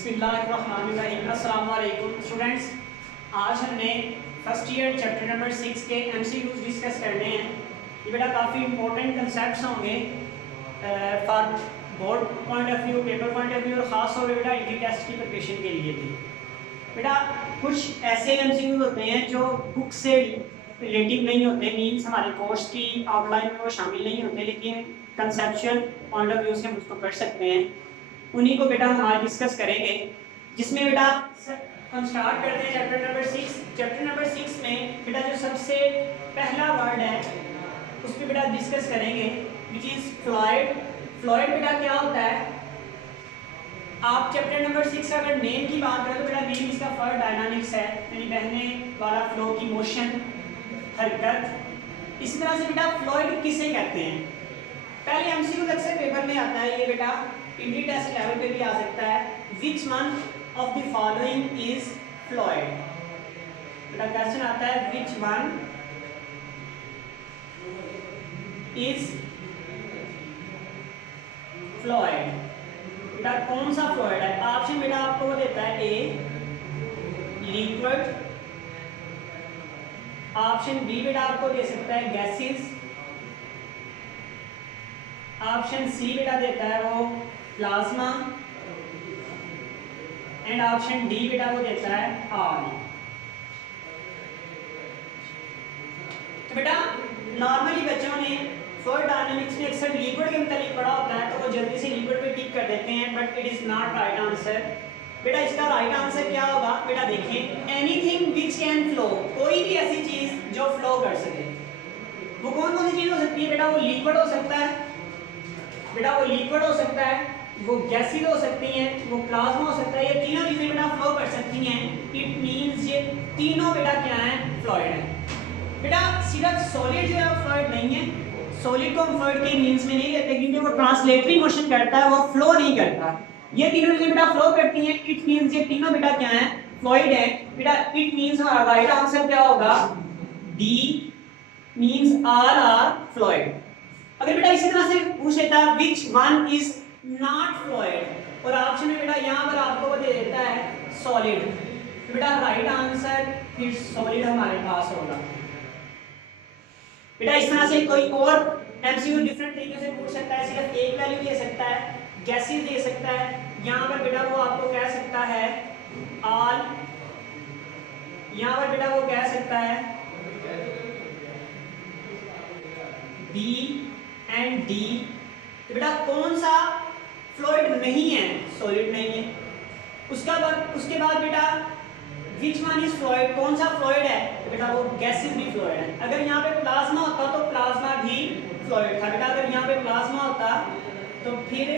बिस्मिल्लाहिर्रहमानिर्रहीम। अस्सलाम वालेकुम स्टूडेंट्स, आज हमने फर्स्ट ईयर चैप्टर नंबर 6 के एमसीक्यूज डिस्कस करने हैं। ये बेटा काफ़ी इंपॉर्टेंट कंसेप्ट्स होंगे for board point of view, paper point of view और ख़ास तौर पर बेटा इंट्री टेस्ट की प्रिपरेशन के लिए भी। बेटा कुछ ऐसे एमसीक्यूज होते हैं जो बुक से रिलेटिव नहीं होते, मीन्स हमारे कोर्स की आउटलाइन में वो शामिल नहीं होते, लेकिन कंसेप्चुअल पॉइंट ऑफ व्यू से हम उसको कर सकते हैं। उन्हीं को बेटा हम आज डिस्कस करेंगे, जिसमें बेटा हम स्टार्ट करते हैं चैप्टर नंबर 6। चैप्टर नंबर 6 में बेटा जो सबसे पहला वर्ड है उस पर बेटा डिस्कस करेंगे, विच इज़ फ्लूइड। फ्लूइड बेटा क्या होता है? आप चैप्टर नंबर 6 का अगर नेम की बात करें तो बेटा नेम इसका फ्लूइड डायनामिक्स है, यानी बहने वाला फ्लो की मोशन, हरकत। इस तरह से बेटा फ्लूइड किसे कहते हैं? पहले एमसीक्यू अक्सर पेपर में आता है, ये बेटा इंट्री टेस्ट लेवल पे भी आ सकता है। Which one of the following is fluid? बेटा क्वेश्चन आता है विच वन इज फ्लूइड। बेटा कौन सा फ्लूइड है? ऑप्शन बेटा आपको वो देता है ए लिक्विड, ऑप्शन बी बेटा आपको दे सकता है गैसेस, ऑप्शन सी बेटा देता है वो प्लाज्मा, एंड ऑप्शन डी बेटा वो देता है ऑल। तो बेटा नॉर्मली बच्चों ने फ्लूइड डायनामिक्स में अक्सर लिक्विड के मतलब पढ़ा होता है, तो वो जल्दी से लिक्विड पे टिक कर देते हैं, but it is not right answer. बेटा इसका राइट आंसर क्या होगा? बेटा देखें, एनीथिंग विच कैन फ्लो, कोई भी ऐसी चीज जो फ्लो कर सके। वो कौन कौन सी चीज हो सकती है? बेटा वो लिक्विड हो सकता है, बेटा वो लिक्विड हो सकता है, वो गैसेस हो सकती हैं, वो प्लाज्मा हो सकता है। ये तीनों चीजें बेटा फ्लो कर सकती हैं। इट मींस ये तीनों बेटा क्या है? फ्लूइड है। बेटा सिर्फ सॉलिड जो है फ्लूइड नहीं है, सॉलिड को हम फ्लूइड के मींस में नहीं लेते, क्योंकि वो ट्रांसलेटरी मोशन करता है, वो फ्लो नहीं करता। ये तीनों चीजें बेटा फ्लो करती हैं। इट मींस ये तीनों बेटा क्या है? फ्लूइड है। बेटा इट मींस हमारा राइट आंसर क्या होगा? D means all are fluid. अगर बेटा इसी तरह से पूछ लेता which one is not fluid, और ऑप्शन में बेटा यहाँ पर आपको वो दे देता है सॉलिड, तो बेटा राइट आंसर फिर सॉलिड हमारे पास होगा। बेटा इस तरह से कोई और एमसीक्यू डिफरेंट तरीके से पूछ सकता है, सिर्फ एक वैल्यू दे सकता है, गैसेस दे सकता है। यहाँ पर बेटा वो आपको कह सकता है ऑल, यहाँ पर बेटा वो कह सकता है बी एंड डी। तो बेटा कौन सा फ्लूइड नहीं है? सॉलिड नहीं है। उसके बाद बेटा विच वन इज फ्लूइड, कौन सा फ्लूइड है? तो बेटा वो गैसेस भी फ्लूइड है। अगर यहाँ पे प्लाज्मा होता तो प्लाज्मा भी फ्लूइड था। बेटा अगर यहाँ पे प्लाज्मा होता तो फिर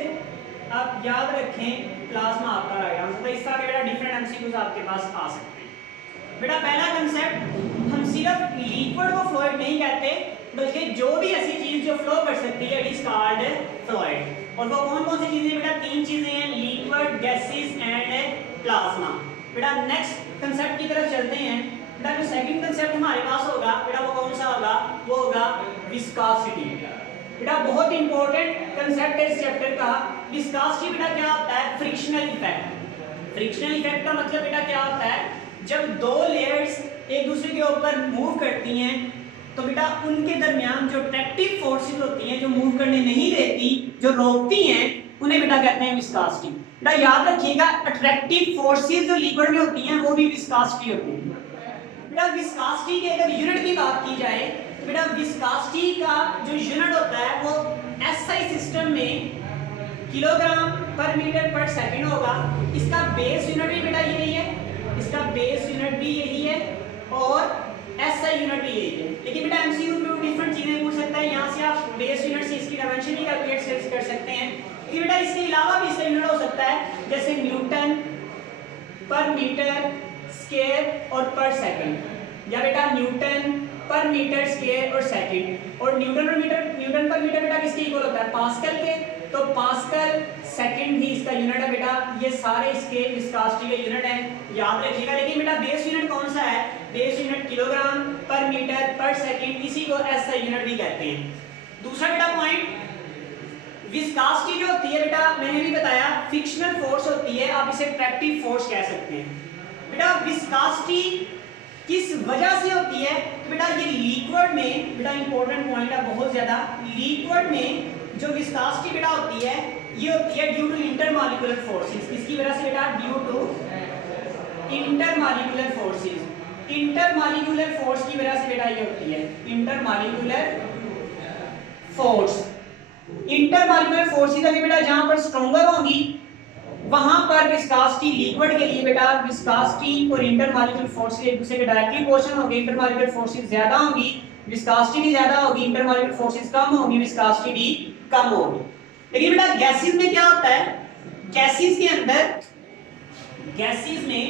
आप याद रखें प्लाज्मा आपका राइट आंसर था। इस तरह के बेटा डिफरेंट एमसीक्यूज आपके पास आ सकते हैं। बेटा पहला कंसेप्ट, हम सिर्फ लिक्विड को फ्लूइड नहीं कहते, बल्कि जो भी ऐसी चीज जो फ्लो कर सकती है इट इज कॉल्ड फ्लूइड। और वो कौन कौन सी चीजें? बेटा तीन चीजें हैं, लिक्विड, गैसेस एंड प्लाज्मा। बेटा नेक्स्ट कंसेप्ट की तरफ चलते हैं। बेटा जो सेकंड कंसेप्ट हमारे पास होगा बेटा वो कौन सा होगा? वो होगा विस्कोसिटी। बेटा बहुत इंपॉर्टेंट कंसेप्ट है इस चैप्टर का। विस्कोसिटी बेटा क्या होता है? Frictional effect. फ्रिक्शनल इफेक्ट का मतलब बेटा क्या होता है? जब दो लेयर्स एक दूसरे के ऊपर मूव करती हैं तो बेटा उनके दरमियान जो अट्रैक्टिव फोर्सेस होती हैं, जो मूव करने नहीं देती, जो रोकती हैं, उन्हें बेटा कहते हैं विस्कोसिटी। बेटा याद रखिएगा, अट्रैक्टिव फोर्सेस जो लिक्विड में होती हैं वो भी विस्कोसिटी होती है। बेटा विस्कोसिटी की अगर यूनिट की बात की जाए तो बेटा विस्कोसिटी का जो यूनिट होता है वो एसआई सिस्टम में किलोग्राम पर मीटर पर सेकंड होगा। इसका बेस यूनिट भी बेटा यही है, इसका बेस यूनिट भी यही है और एसआई यूनिट भी यही है। लेकिन बेटा एमसीक्यू में डिफरेंट चीजें पूछ सकता है। यहाँ से आप बेस यूनिट से इसकी डायमेंशन भी कैलकुलेट कर सकते हैं। लेकिन बेटा इसके अलावा भी इसका यूनिट हो सकता है, जैसे न्यूटन पर मीटर स्क्वायर और पर सेकंड, या बेटा न्यूटन पर मीटर स्क्वायर और सेकंड। और न्यूटन पर मीटर बेटा किसके इक्वल होता है? पास्कल के। तो पास्कल सेकंड भी इसका यूनिट है बेटा। ये सारे इसके विस्कोसिटी के यूनिट हैं, याद रखिएगा। लेकिन बेटा बेस यूनिट कौन सा है? बेस यूनिट किलोग्राम पर मीटर पर सेकंड, इसी को एसआई यूनिट भी कहते हैं। दूसरा बेटा पॉइंट, विस्कोसिटी जो होती है बेटा मैंने भी बताया फ्रिक्शनल फोर्स होती है, आप इसे ट्रैक्टिव फोर्स कह सकते हैं। बेटा विस्कोसिटी किस वजह से होती है? तो बेटा ये लिक्विड में, बेटा इंपॉर्टेंट पॉइंट है बहुत ज्यादा, लिक्विड में जो विस्कोसिटी बेटा होती है ये होती है ड्यू टू इंटरमॉलिक्यूलर फोर्सेस। किसकी वजह से बेटा? Due to intermolecular forces. Intermolecular force की वजह से बेटा ये होती है इंटरमॉलिक्यूलर फोर्स। इंटरमॉलिक्यूलर फोर्सेस अभी बेटा जहां पर स्ट्रॉन्गर होंगी वहां पर विस्कोसिटी लिक्विड के लिए बेटा विस्कोसिटी और इंटरमॉलिक्यूलर फोर्सेस एक दूसरे के डायरेक्टली प्रोपोर्शनल होंगे। इंटरमॉलिक्यूलर फोर्सेस ज्यादा होंगी, विस्कोसिटी भी ज्यादा होगी, इंटरमॉलिक्यूलर फोर्सेस कम होगी, विस्कोसिटी भी कम होगी। लेकिन बेटा गैसेस में क्या होता है? गैसेस के अंदर, गैसेस में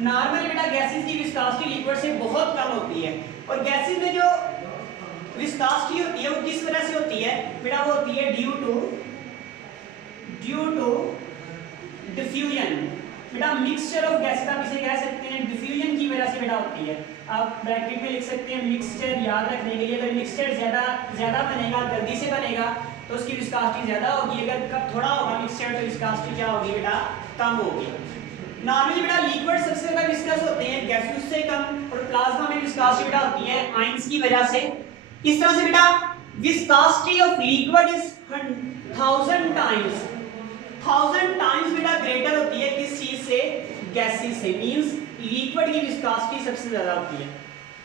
नॉर्मली बेटा गैसेस की विस्कोसिटी लिक्विड से बहुत कम होती है, और गैसेस में जो विस्कोसिटी होती है वो किस वजह से होती है? बेटा वो होती है ड्यू टू डिफ्यूजन। बेटा मिक्सचर ऑफ गैसेस आप इसे कह सकते हैं डिफ्यूजन की वजह से बेटा होती है। आप ब्रैकेट में लिख सकते हैं मिक्सचर याद रखने के लिए। अगर मिक्सचर ज्यादा बनेगा, जल्दी से बनेगा तो उसकी विस्कोसिटी ज्यादा होगी, अगर थोड़ा होगा मिक्सचर तो विस्कोसिटी क्या होगी बेटा? कम होगी। नॉर्मली बेटा लिक्विड सबसे ज्यादा विस्कस होते हैं, गैसेस से कम, और प्लाज्मा में विस्कोसिटी बेटा होती है आयंस की वजह से। इस तरह से बेटा viscosity of liquid is 1000 times बेटा ग्रेटर होती है किस चीज से? गैसेस से। मींस लिक्विड की विस्कोसिटी सबसे ज्यादा होती है।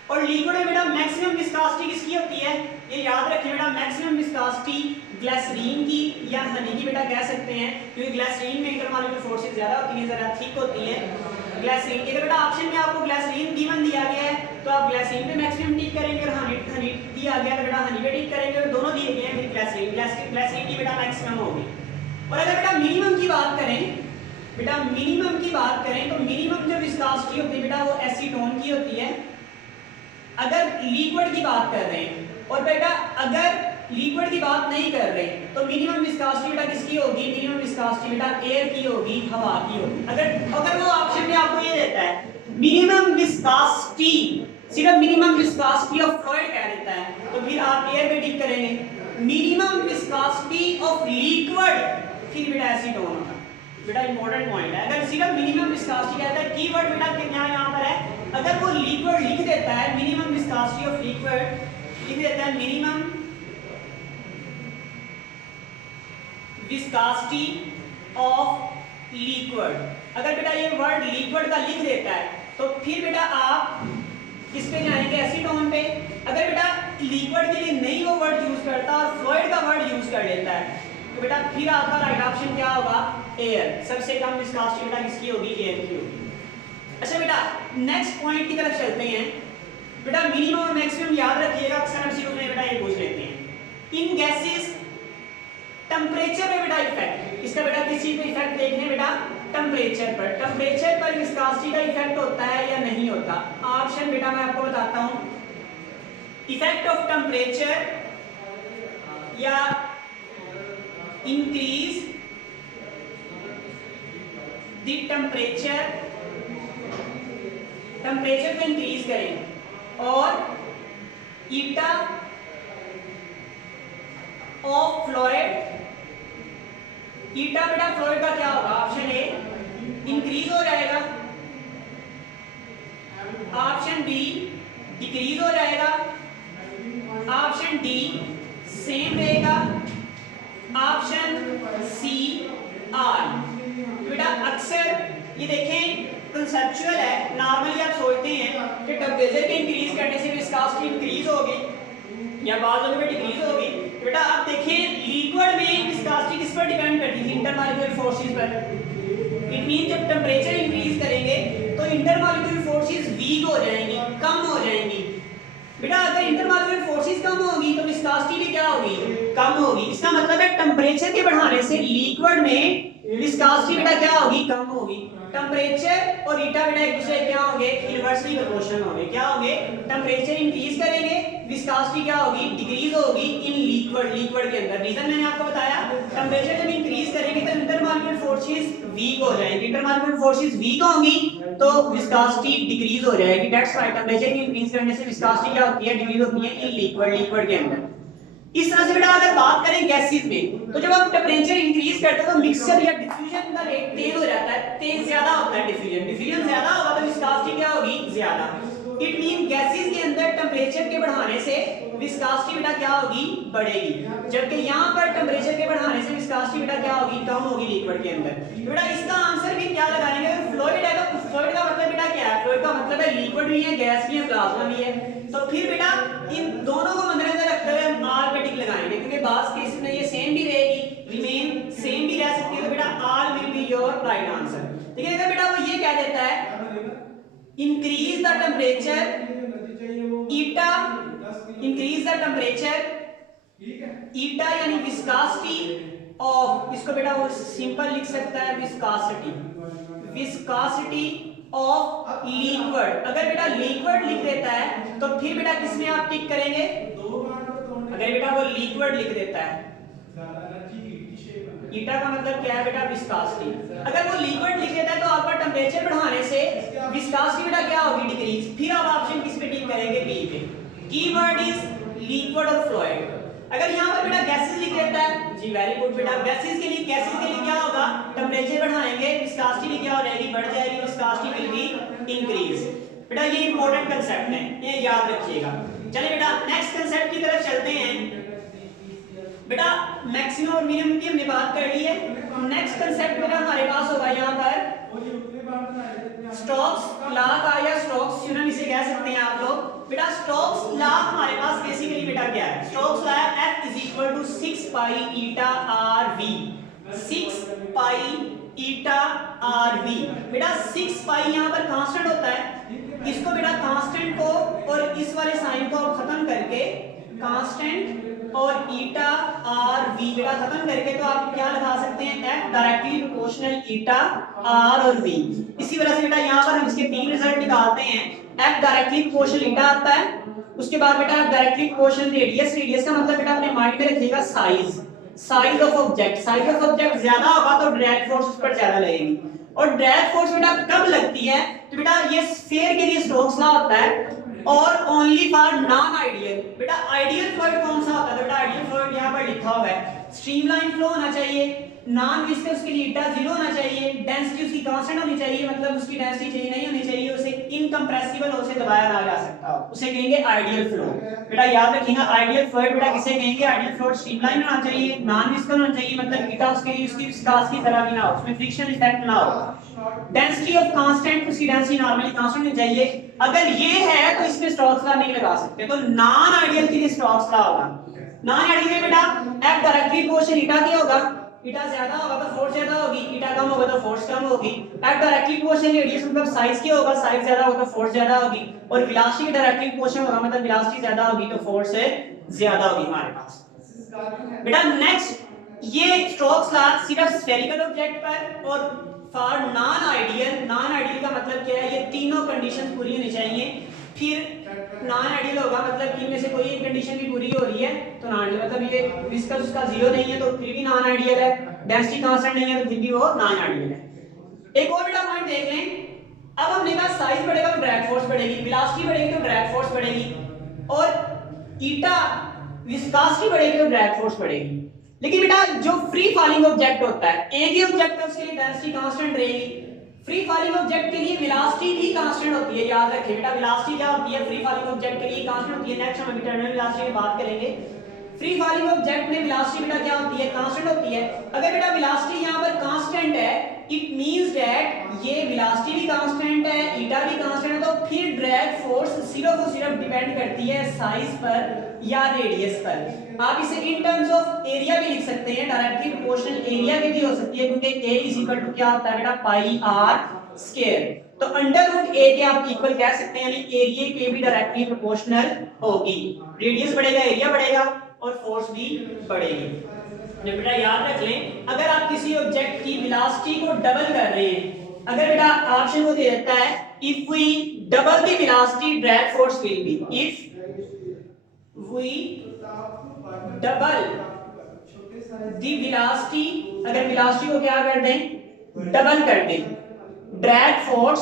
और लिक्विड में बेटा मैक्सिमम विस्कोसिटी किसकी होती है? ये याद रखें बेटा, मैक्सिमम विस्कोसिटी ग्लिसरीन की या हनी की बेटा कह सकते हैं, क्योंकि ग्लिसरीन में इंटरमॉलिक्यूलर फोर्सेस ज्यादा होती हैं, जरा थिक होती है ग्लिसरीन की। अगर बेटा ऑप्शन में आपको ग्लिसरीन गिवन दिया गया है तो आप ग्लिसरीन पे मैक्सिमम टिक करेंगे, और हनी दिया गया तो बेटा हनी पे टिक करेंगे, और दोनों दिए गए हैं फिर ग्लिसरीन की बेटा मैक्सिमम होगी। और अगर बेटा मिनिमम की बात करें, बेटा मिनिमम की बात करें तो मिनिमम जो विस्कोसिटी होती है बेटा वो एसीटोन की होती है अगर लिक्विड की बात कर रहे हैं। और बेटा अगर लिक्विड की बात नहीं कर रहे तो मिनिमम विस्कोसिटी बेटा किसकी होगी? मिनिमम विस्कोसिटी बेटा एयर की होगी, हवा की होगी। अगर वो ऑप्शन में आपको ये देता है मिनिमम विस्कोसिटी, सिर्फ मिनिमम विस्कोसिटी ऑफ फ्लूइड कह देता है, तो फिर आप एयर पे टिक करेंगे। मिनिमम विस्कोसिटी ऑफ लिक्विड फिर बेटा एसीटोन होगा। बेटा इंपॉर्टेंट पॉइंट है, अगर सिर्फ मिनिमम विस्कोसिटी कहता है, कीवर्ड बेटा कितना यहाँ पर है, अगर वो लिक्विड लिख देता है मिनिमम विस्कोसिटी ऑफ लिक्विड लिख देता है मिनिमम विस्कोसिटी ऑफ लिक्विड, अगर बेटा ये वर्ड लिक्विड का लिख देता है तो फिर बेटा आप किस पे जाएंगे? एसीटोन पे। अगर बेटा लिक्विड के लिए नहीं वो वर्ड यूज करता और फ्लूइड का वर्ड यूज कर लेता है तो बेटा फिर आपका राइट ऑप्शन क्या होगा? एयर। सबसे कम विस्कोसिटी बेटा किसकी होगी? एयर की होगी। अच्छा बेटा नेक्स्ट पॉइंट की तरफ चलते हैं। बेटा मिनिमम और मैक्सिमम याद रखिएगा, अक्सर एमसीक्यू में बेटा ये पूछ लेते हैं। इन गैसेस टेम्परेचर पे बेटा इफेक्ट, इसका बेटा किस चीज पे इफेक्ट देखने बेटा? टेम्परेचर पर। टेम्परेचर पर विस्कोसिटी का इफेक्ट होता है या नहीं होता? ऑप्शन बेटा मैं आपको बताता हूं। इफेक्ट ऑफ टेम्परेचर या इंक्रीज द टेम्परेचर, टेम्परेचर को इंक्रीज करें, और ईटा ऑफ फ्लूइड, ईटा बेटा फ्लूइड का क्या होगा? ऑप्शन ए इंक्रीज हो जाएगा, ऑप्शन बी डिक्रीज हो जाएगा, ऑप्शन डी सेम रहेगा, ऑप्शन सी आर। बेटा अक्सर ये देखें कंसेप्चुअल है, नॉर्मली आप सोचते हैं कि टेम्परेचर के इंक्रीज करने से विस्कोसिटी इंक्रीज होगी या बाद में डिक्रीज होगी। बेटा आप देखें लिक्विड में विस्कोसिटी किस पर डिपेंड करती थी? इंटरमॉलिक्यूलर फोर्सेस पर। इट मीन जब टेम्परेचर इंक्रीज करेंगे तो इंटरमॉलिक्यूलर फोर्सेस वीक हो जाएंगी, कम हो जाएंगी। बेटा अगर इंटरमॉलिक्यूलर फोर्सेस कम होगी तो विस्कोसिटी भी क्या होगी? कम होगी। इसका मतलब है टेम्परेचर के बढ़ाने से लिक्विड में विस्कोसिटी बेटा क्या होगी? कम होगी। टेम्परेचर और ईटा बेटा एक दूसरे क्या होंगे? इनवर्सली प्रोपोर्शनल होंगे। क्या होंगे? टेम्परेचर इंक्रीज करेंगे, विस्कोसिटी क्या होगी? डिक्रीज होगी इन लिक्विड के अंदर। रीजन मैंने आपको बताया, टेम्परेचर जब इंक्रीज करेंगे तो इंटरमॉलिक्यूलर फोर्सेस वीक हो जाएंगी। इंटरमॉलिक्यूलर फोर्सेस वीक होंगी तो विस्कोसिटी डिक्रीज हो जाएगी। दैट्स व्हाई टेम्परेचर इंक्रीज करने से विस्कोसिटी क्या होती है? डिक्रीज होती है इन लिक्विड के अंदर। इस तरह से बेटा अगर बात करें गैसेस में, तो जब आप टेम्परेचर इंक्रीज करते हो तो मिक्सचर या डिफ्यूजन का रेट तेज हो जाता है, तेज ज्यादा होता है डिफ्यूजन ज्यादा होगा तो विस्कोसिटी क्या होगी, ज्यादा। इट मीन गैसेस के अंदर टेम्परेचर के बढ़ाने से विस्कोसिटी बेटा क्या होगी, बढ़ेगी, जबकि यहाँ पर टेम्परेचर के बढ़ाने से विस्कोसिटी बेटा क्या होगी, कम होगी लिक्विड के अंदर। तो बेटा इसका आंसर भी क्या लगाएंगे, फ्लूइड है तो फ्लूइड का मतलब बेटा क्या है, फ्लूइड का मतलब है लिक्विड भी है, गैस भी है, प्लाज्मा भी है। तो फिर बेटा इन दोनों को मद्देनजर रखते हुए हम आर पे टिक लगाएंगे, क्योंकि बास केस में ये सेम भी रहेगी, रिमेन सेम भी रह सकती है, तो बेटा R will be your right answer. ठीक है, अगर बेटा वो ये कह देता है increase the temperature eta, increase the temperature eta यानी विस्कोसिटी ऑफ, इसको बेटा वो सिंपल लिख सकता है विस्कोसिटी, विस्कोसिटी ऑफ लिक्विड। अगर बेटा लिक्विड लिख देता है तो फिर बेटा किसमें आप टिक करेंगे, अगर बेटा वो लिक्विड लिख देता है, ईटा का मतलब क्या है बेटा, विस्कोसिटी। अगर वो लिक्विड लिख देता है तो आपका टेम्परेचर बढ़ाने से विस्कोसिटी बेटा क्या होगी, डिक्रीज। फिर आप ऑप्शन किस पे टिक करेंगे, बी पे। कीवर्ड इज लिक्विड और फ्लूइड। अगर यहाँ पर बेटा गैसेस लिख देता है, जी वेरी गुड बेटा, गैसेस के लिए क्या होगा, टेम्परेचर बढ़ाएंगे, विस्कोसिटी भी क्या हो जाएगी, बढ़ जाएगी, विस्कोसिटी विल बी इंक्रीज। बेटा ये इंपॉर्टेंट कांसेप्ट है, ये याद रखिएगा। चलिए बेटा नेक्स्ट कांसेप्ट की तरफ चलते हैं। बेटा मैक्सिमम और मिनिमम की हमने बात कर ली है। नेक्स्ट कांसेप्ट बेटा हमारे पास होगा यहाँ पर स्टोक्स लॉ का, या स्टोक्स थ्योरम इसे कह सकते हैं आप लोग। बेटा स्टोक्स लॉ हमारे पास बेसिकली बेटा क्या है, स्टोक्स लॉ है F is equal to 6 pi eta R V, 6 pi eta R V. बेटा 6 पाई यहाँ पर कांस्टेंट होता है, इसको बेटा कांस्टेंट को और इस वाले साइन को खत्म करके कांस्टेंट और ईटा आर वी बेटा खत्म करके तो आप क्या लगा सकते हैं, F directly proportional eta R और वी। इसी वजह से बेटा यहाँ पर हम इसके तीन रिजल्ट निकालते हैं। F डायरेक्टली प्रोपोर्शनल ईटा आता है, उसके बाद बेटा F directly proportional radius, radius का मतलब बेटा अपने माइंड में रखिएगा size, size of object, size of object ज्यादा होगा तो ड्रैग फोर्स उस पर ज्यादा लगेगी, और ड्रैग फोर्स बेटा कब लगती है, तो बेटा ये स्फीयर के लिए स्टोक्स लॉ होता है, और ओनली फॉर नॉन आइडियल। बेटा आइडियल फ्लूइड कौन सा होता है, तो बेटा आइडियल फ्लूइड यहाँ पर लिखा हुआ है, स्ट्रीमलाइन फ्लो होना चाहिए, नॉन विस्कस उसके लिए ईटा 0 होना चाहिए, डेंसिटी उसकी कांस्टेंट होनी चाहिए, मतलब उसकी डेंसिटी चेंज नहीं होनी चाहिए, उसे इनकंप्रेसिबल हो, उसे दबाया ना जा सकता हो, उसे कहेंगे आइडियल फ्लो। बेटा याद रखिएगा आइडियल फ्लूइड बेटा किसे कहेंगे, आइडियल फ्लूइड स्ट्रीमलाइन होना चाहिए, नॉन विस्कस होना चाहिए, मतलब ईटा उसके लिए उसकी विस्कस की तरह भी ना हो, उसमें फ्रिक्शन इफेक्ट ना हो, डेंसिटी ऑफ कांस्टेंट उसकी डेंसिटी नॉर्मली कांस्टेंट होनी चाहिए। अगर ये है तो इसमें स्टोक्स लॉ नहीं लगा सकते, तो नॉन आइडियल के लिए स्टोक्स लॉ होगा। नॉन आइडियल में बेटा F डायरेक्टली प्रोपोर्शनल ईटा क्या होगा, ईटा ज्यादा होगा तो फोर्स ज्यादा होगी, ईटा कम होगा तो फोर्स कम होगी। F डायरेक्टली प्रोपोर्शनल रेडियस मतलब साइज क्या होगा, साइज ज्यादा होगा तो फोर्स ज्यादा होगी, और वेलोसिटी डायरेक्टली प्रोपोर्शनल होगा मतलब वेलोसिटी ज्यादा होगी तो फोर्स ज्यादा होगी हमारे पास। बेटा नेक्स्ट ये स्टोक्स लॉ सिर्फ स्फेरिकल ऑब्जेक्ट पर और for non ideal, non ideal का मतलब क्या है, ये तीनों कंडीशंस पूरी होनी चाहिए, फिर नॉन आइडियल होगा, मतलब इनमें से कोई एक कंडीशन भी पूरी हो रही है तो नॉन आइडियल, मतलब ये विस्कस उसका 0 नहीं है तो फिर भी नॉन आइडियल है, डेंसिटी कांस्टेंट नहीं है तो फिर भी वो नॉन आइडियल है। एक और बेटा पॉइंट देख लें, अब हमने कहा साइज बढ़ेगा तो ड्रैग फोर्स बढ़ेगी, वेलोसिटी बढ़ेगी तो ड्रैग फोर्स बढ़ेगी, और ईटा विस्कोसिटी बढ़ेगी तो ड्रैग फोर्स बढ़ेगी। लेकिन बेटा जो फ्री फॉलिंग ऑब्जेक्ट होता है, एक ही ऑब्जेक्ट है उसके लिए डेंसिटी कांस्टेंट रहेगी, फ्री फॉलिंग ऑब्जेक्ट के लिए वेलोसिटी भी कांस्टेंट होती है, याद रखिए बेटा वेलोसिटी क्या होती है, फ्री फॉलिंग ऑब्जेक्ट के लिए कांस्टेंट होती है। नेक्स्ट हम टर्मिनल वेलोसिटी की बात करेंगे। फ्री फॉलिंग ऑब्जेक्ट में वेलोसिटी बेटा क्या होती है, कांस्टेंट होती है। अगर बेटा वेलोसिटी यहां पर कांस्टेंट है, इट मींस दैट ये वेलोसिटी भी कांस्टेंट है, ईटा भी कांस्टेंट है, तो फिर ड्रैग फोर्स सिर्फ और सिर्फ डिपेंड करती है साइज पर या रेडियस पर। आप इसे इन टर्म्स ऑफ एरिया भी लिख सकते हैं, डायरेक्टली प्रोपोर्शनल एरिया की भी हो सकती है, क्योंकि A इज इक्वल टू क्या होता है बेटा, पाई आर स्क्वायर, तो अंडर रूट A के आप इक्वल कह सकते हैं, यानी एरिया के भी डायरेक्टली प्रोपोर्शनल होगी। रेडियस बढ़ेगा एरिया बढ़ेगा और फोर्स भी बढ़ेगी। तो बेटा याद रख लें, अगर आप किसी ऑब्जेक्ट की वेलोसिटी को डबल कर रहे हैं, अगर बेटा ऑप्शन को दे देता है if we double the velocity drag force will be, if we double the velocity, अगर वेलोसिटी को क्या कर दें, डबल कर दें, ड्रैग फोर्स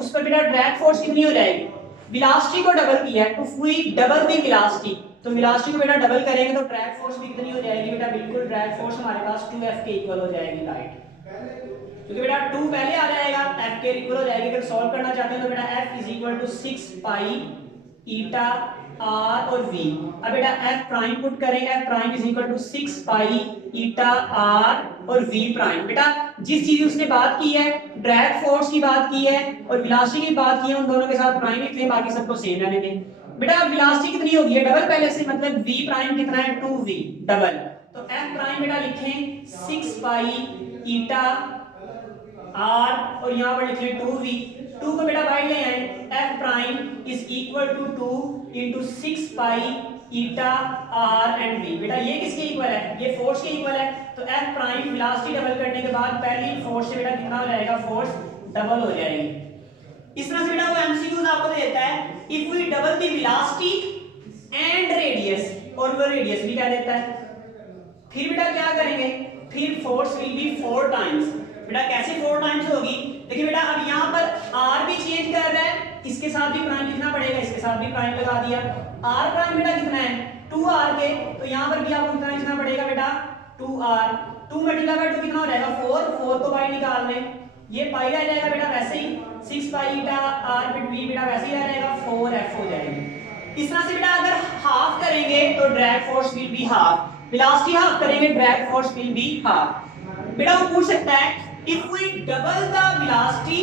उस पर बेटा ड्रैग फोर्स कितनी हो जाएगी, वेलोसिटी को डबल किया है, if we double the velocity, तो वेलोसिटी को बेटा डबल करेंगे तो ड्रैग फोर्स भी कितनी हो जाएगी बेटा, बिल्कुल ड्रैग फोर्स हमारे पास 2f के इक्वल हो जाएगी राइट, क्योंकि बेटा 2 पहले आ जाएगा, f के इक्वल हो जाएगी। अगर सॉल्व करना चाहते हैं तो बेटा f is equal to 6 pi eta r और v। अब बेटा f प्राइम पुट करेंगे, f prime is equal to 6 pi eta r और v प्राइम। बेटा जिस चीज उसने बात की है, ड्रैग फोर्स की बात की है और वेलोसिटी की बात की है, उन दोनों के साथ प्राइम लिख लें, बाकी सबको सेम रहने दें। बेटा वेलोसिटी कितनी होगी है डबल पहले से, मतलब v प्राइम कितना है 2v डबल, तो f प्राइम बेटा लिखें 6 पाई ईटा r और यहां पर लिखें 2v, 2 को बेटा बाहर ले आए, f prime is equal to 2 into 6 pi eta r and v। बेटा ये किसके इक्वल है, ये फोर्स के इक्वल है, तो f प्राइम वेलोसिटी डबल करने के बाद पहली फोर्स से बेटा कितना हो जाएगा, फोर्स डबल हो जाएगी। इस तरह से बेटा वो एमसीक्यूज आपको देता है, if we double the velocity and radius, और वो रेडियस भी क्या देता है। फिर बेटा क्या करेंगे, फिर फोर्स विल बी 4 टाइम्स। बेटा कैसे 4 टाइम्स होगी, देखिए बेटा अब यहाँ पर r भी चेंज कर रहा है, इसके साथ भी प्राइम लिखना पड़ेगा, इसके साथ भी प्राइम लगा दिया। r प्राइम बेटा कितना है 2r के, तो यहाँ पर भी आपको कितना लिखना पड़ेगा बेटा 2r, 2 मल्टीप्लाई बाय 2 कितना हो जाएगा 4, 4 को बाहर निकाल लें, ये पाई रह जाएगा बेटा वैसे ही, 6 pi eta r bit v बेटा वैसे ही रह जाएगा, 4f हो जाएगी। इस तरह से बेटा अगर हाफ करेंगे तो drag force will be half, velocity half करेंगे drag force will be half. बेटा वो पूछ सकता है if we double the velocity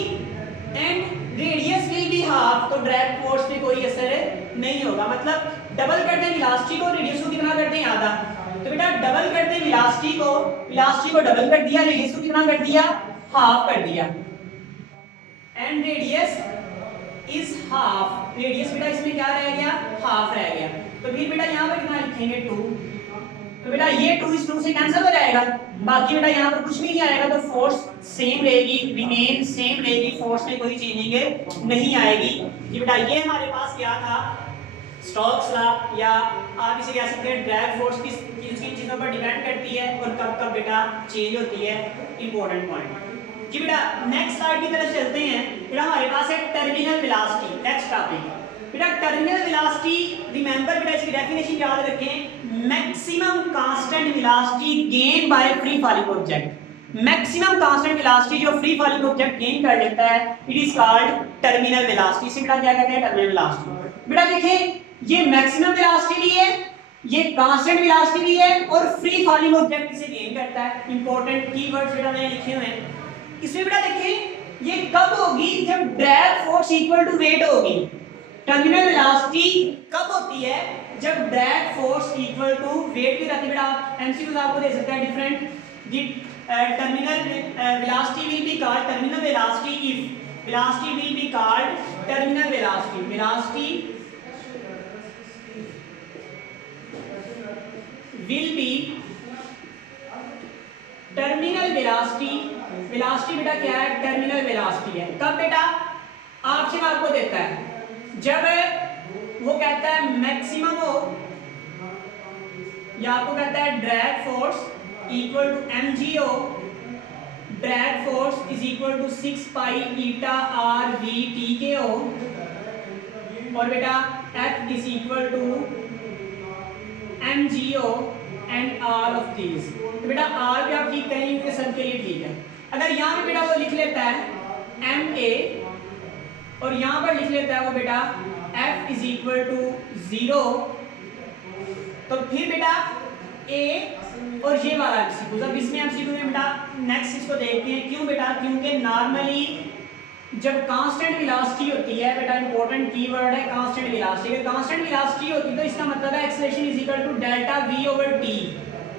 and radius will be half, तो ड्रैग फोर्स पे कोई असर नहीं होगा, मतलब डबल करते हैं वेलोसिटी को, रेडियस को कितना करते हैं आधा, तो बेटा डबल करते हैं वेलोसिटी को डबल कर दिया, रेडियस को कितना कर दिया हाफ कर दिया, and radius is half, radius बेटा इसमें क्या रह गया हाफ रह गया, तो फिर बेटा यहाँ पर कितना लिखेंगे 2, तो बेटा ये 2 इस 2 से कैंसिल हो जाएगा, बाकी बेटा यहाँ पर कुछ भी नहीं आएगा, तो फोर्स सेम रहेगी, रिमेन सेम रहेगी, फोर्स में कोई चेंजिंग नहीं आएगी। ये बेटा ये हमारे पास क्या था स्टोक्स लॉ, या आप इसे कह सकते हैं ड्रैग फोर्स की चीजों पर डिपेंड करती है और कब कब बेटा चेंज होती है, इंपॉर्टेंट पॉइंट। जी बेटा नेक्स्ट स्लाइड की तरफ चलते हैं। बेटा हमारे पास है टर्मिनल वेलोसिटी, नेक्स्ट टॉपिक। बेटा टर्मिनल वेलोसिटी रिमेंबर बेटा इसकी डेफिनेशन याद रखें, maximum constant velocity gain by free falling object. Maximum constant velocity जो फ्री फॉलिंग ऑब्जेक्ट गेन कर लेता है it is called terminal velocity. इसे बेटा क्या कहते हैं टर्मिनल वेलोसिटी। बेटा देखिए ये मैक्सिमम वेलोसिटी भी है, ये कांस्टेंट वेलोसिटी भी है और फ्री फॉलिंग ऑब्जेक्ट इसे गेन करता है। इंपॉर्टेंट कीवर्ड्स बेटा मैंने लिखे हुए हैं इसमें। बेटा देखिए ये कब होगी, जब drag force equal to weight होगी। टर्मिनल वेलोसिटी कब होती है, जब drag force equal to weight की रहती है। बेटा आप एमसीक्यूज आपको दे सकते हैं different, the terminal velocity will be called terminal velocity if velocity will be called terminal velocity, velocity will be terminal velocity. Velocity बेटा क्या है टर्मिनल वेलोसिटी है। कब बेटा ऑप्शन आपको देता है जब वो कहता है मैक्सिमम हो, या आपको कहता है drag force equal to mg हो, drag force is equal to 6 pi eta r v t के हो, और बेटा f is equal to MgO and R of these। तो बेटा R भी आप ठीक करेंगे सबके लिए ठीक है। अगर यहाँ पे बेटा वो लिख लेता है MA और यहाँ पर लिख लेता है वो बेटा F is equal to 0, तो फिर बेटा A और ये वाला MCQ, अब इसमें MCQ में बेटा नेक्स्ट इसको देखते हैं। क्यों बेटा, क्योंकि नॉर्मली जब कांस्टेंट वेलोसिटी होती है बेटा, इंपॉर्टेंट कीवर्ड है कांस्टेंट वेलोसिटी। अगर कांस्टेंट वेलोसिटी होती है तो इसका मतलब है acceleration is equal to delta v over t।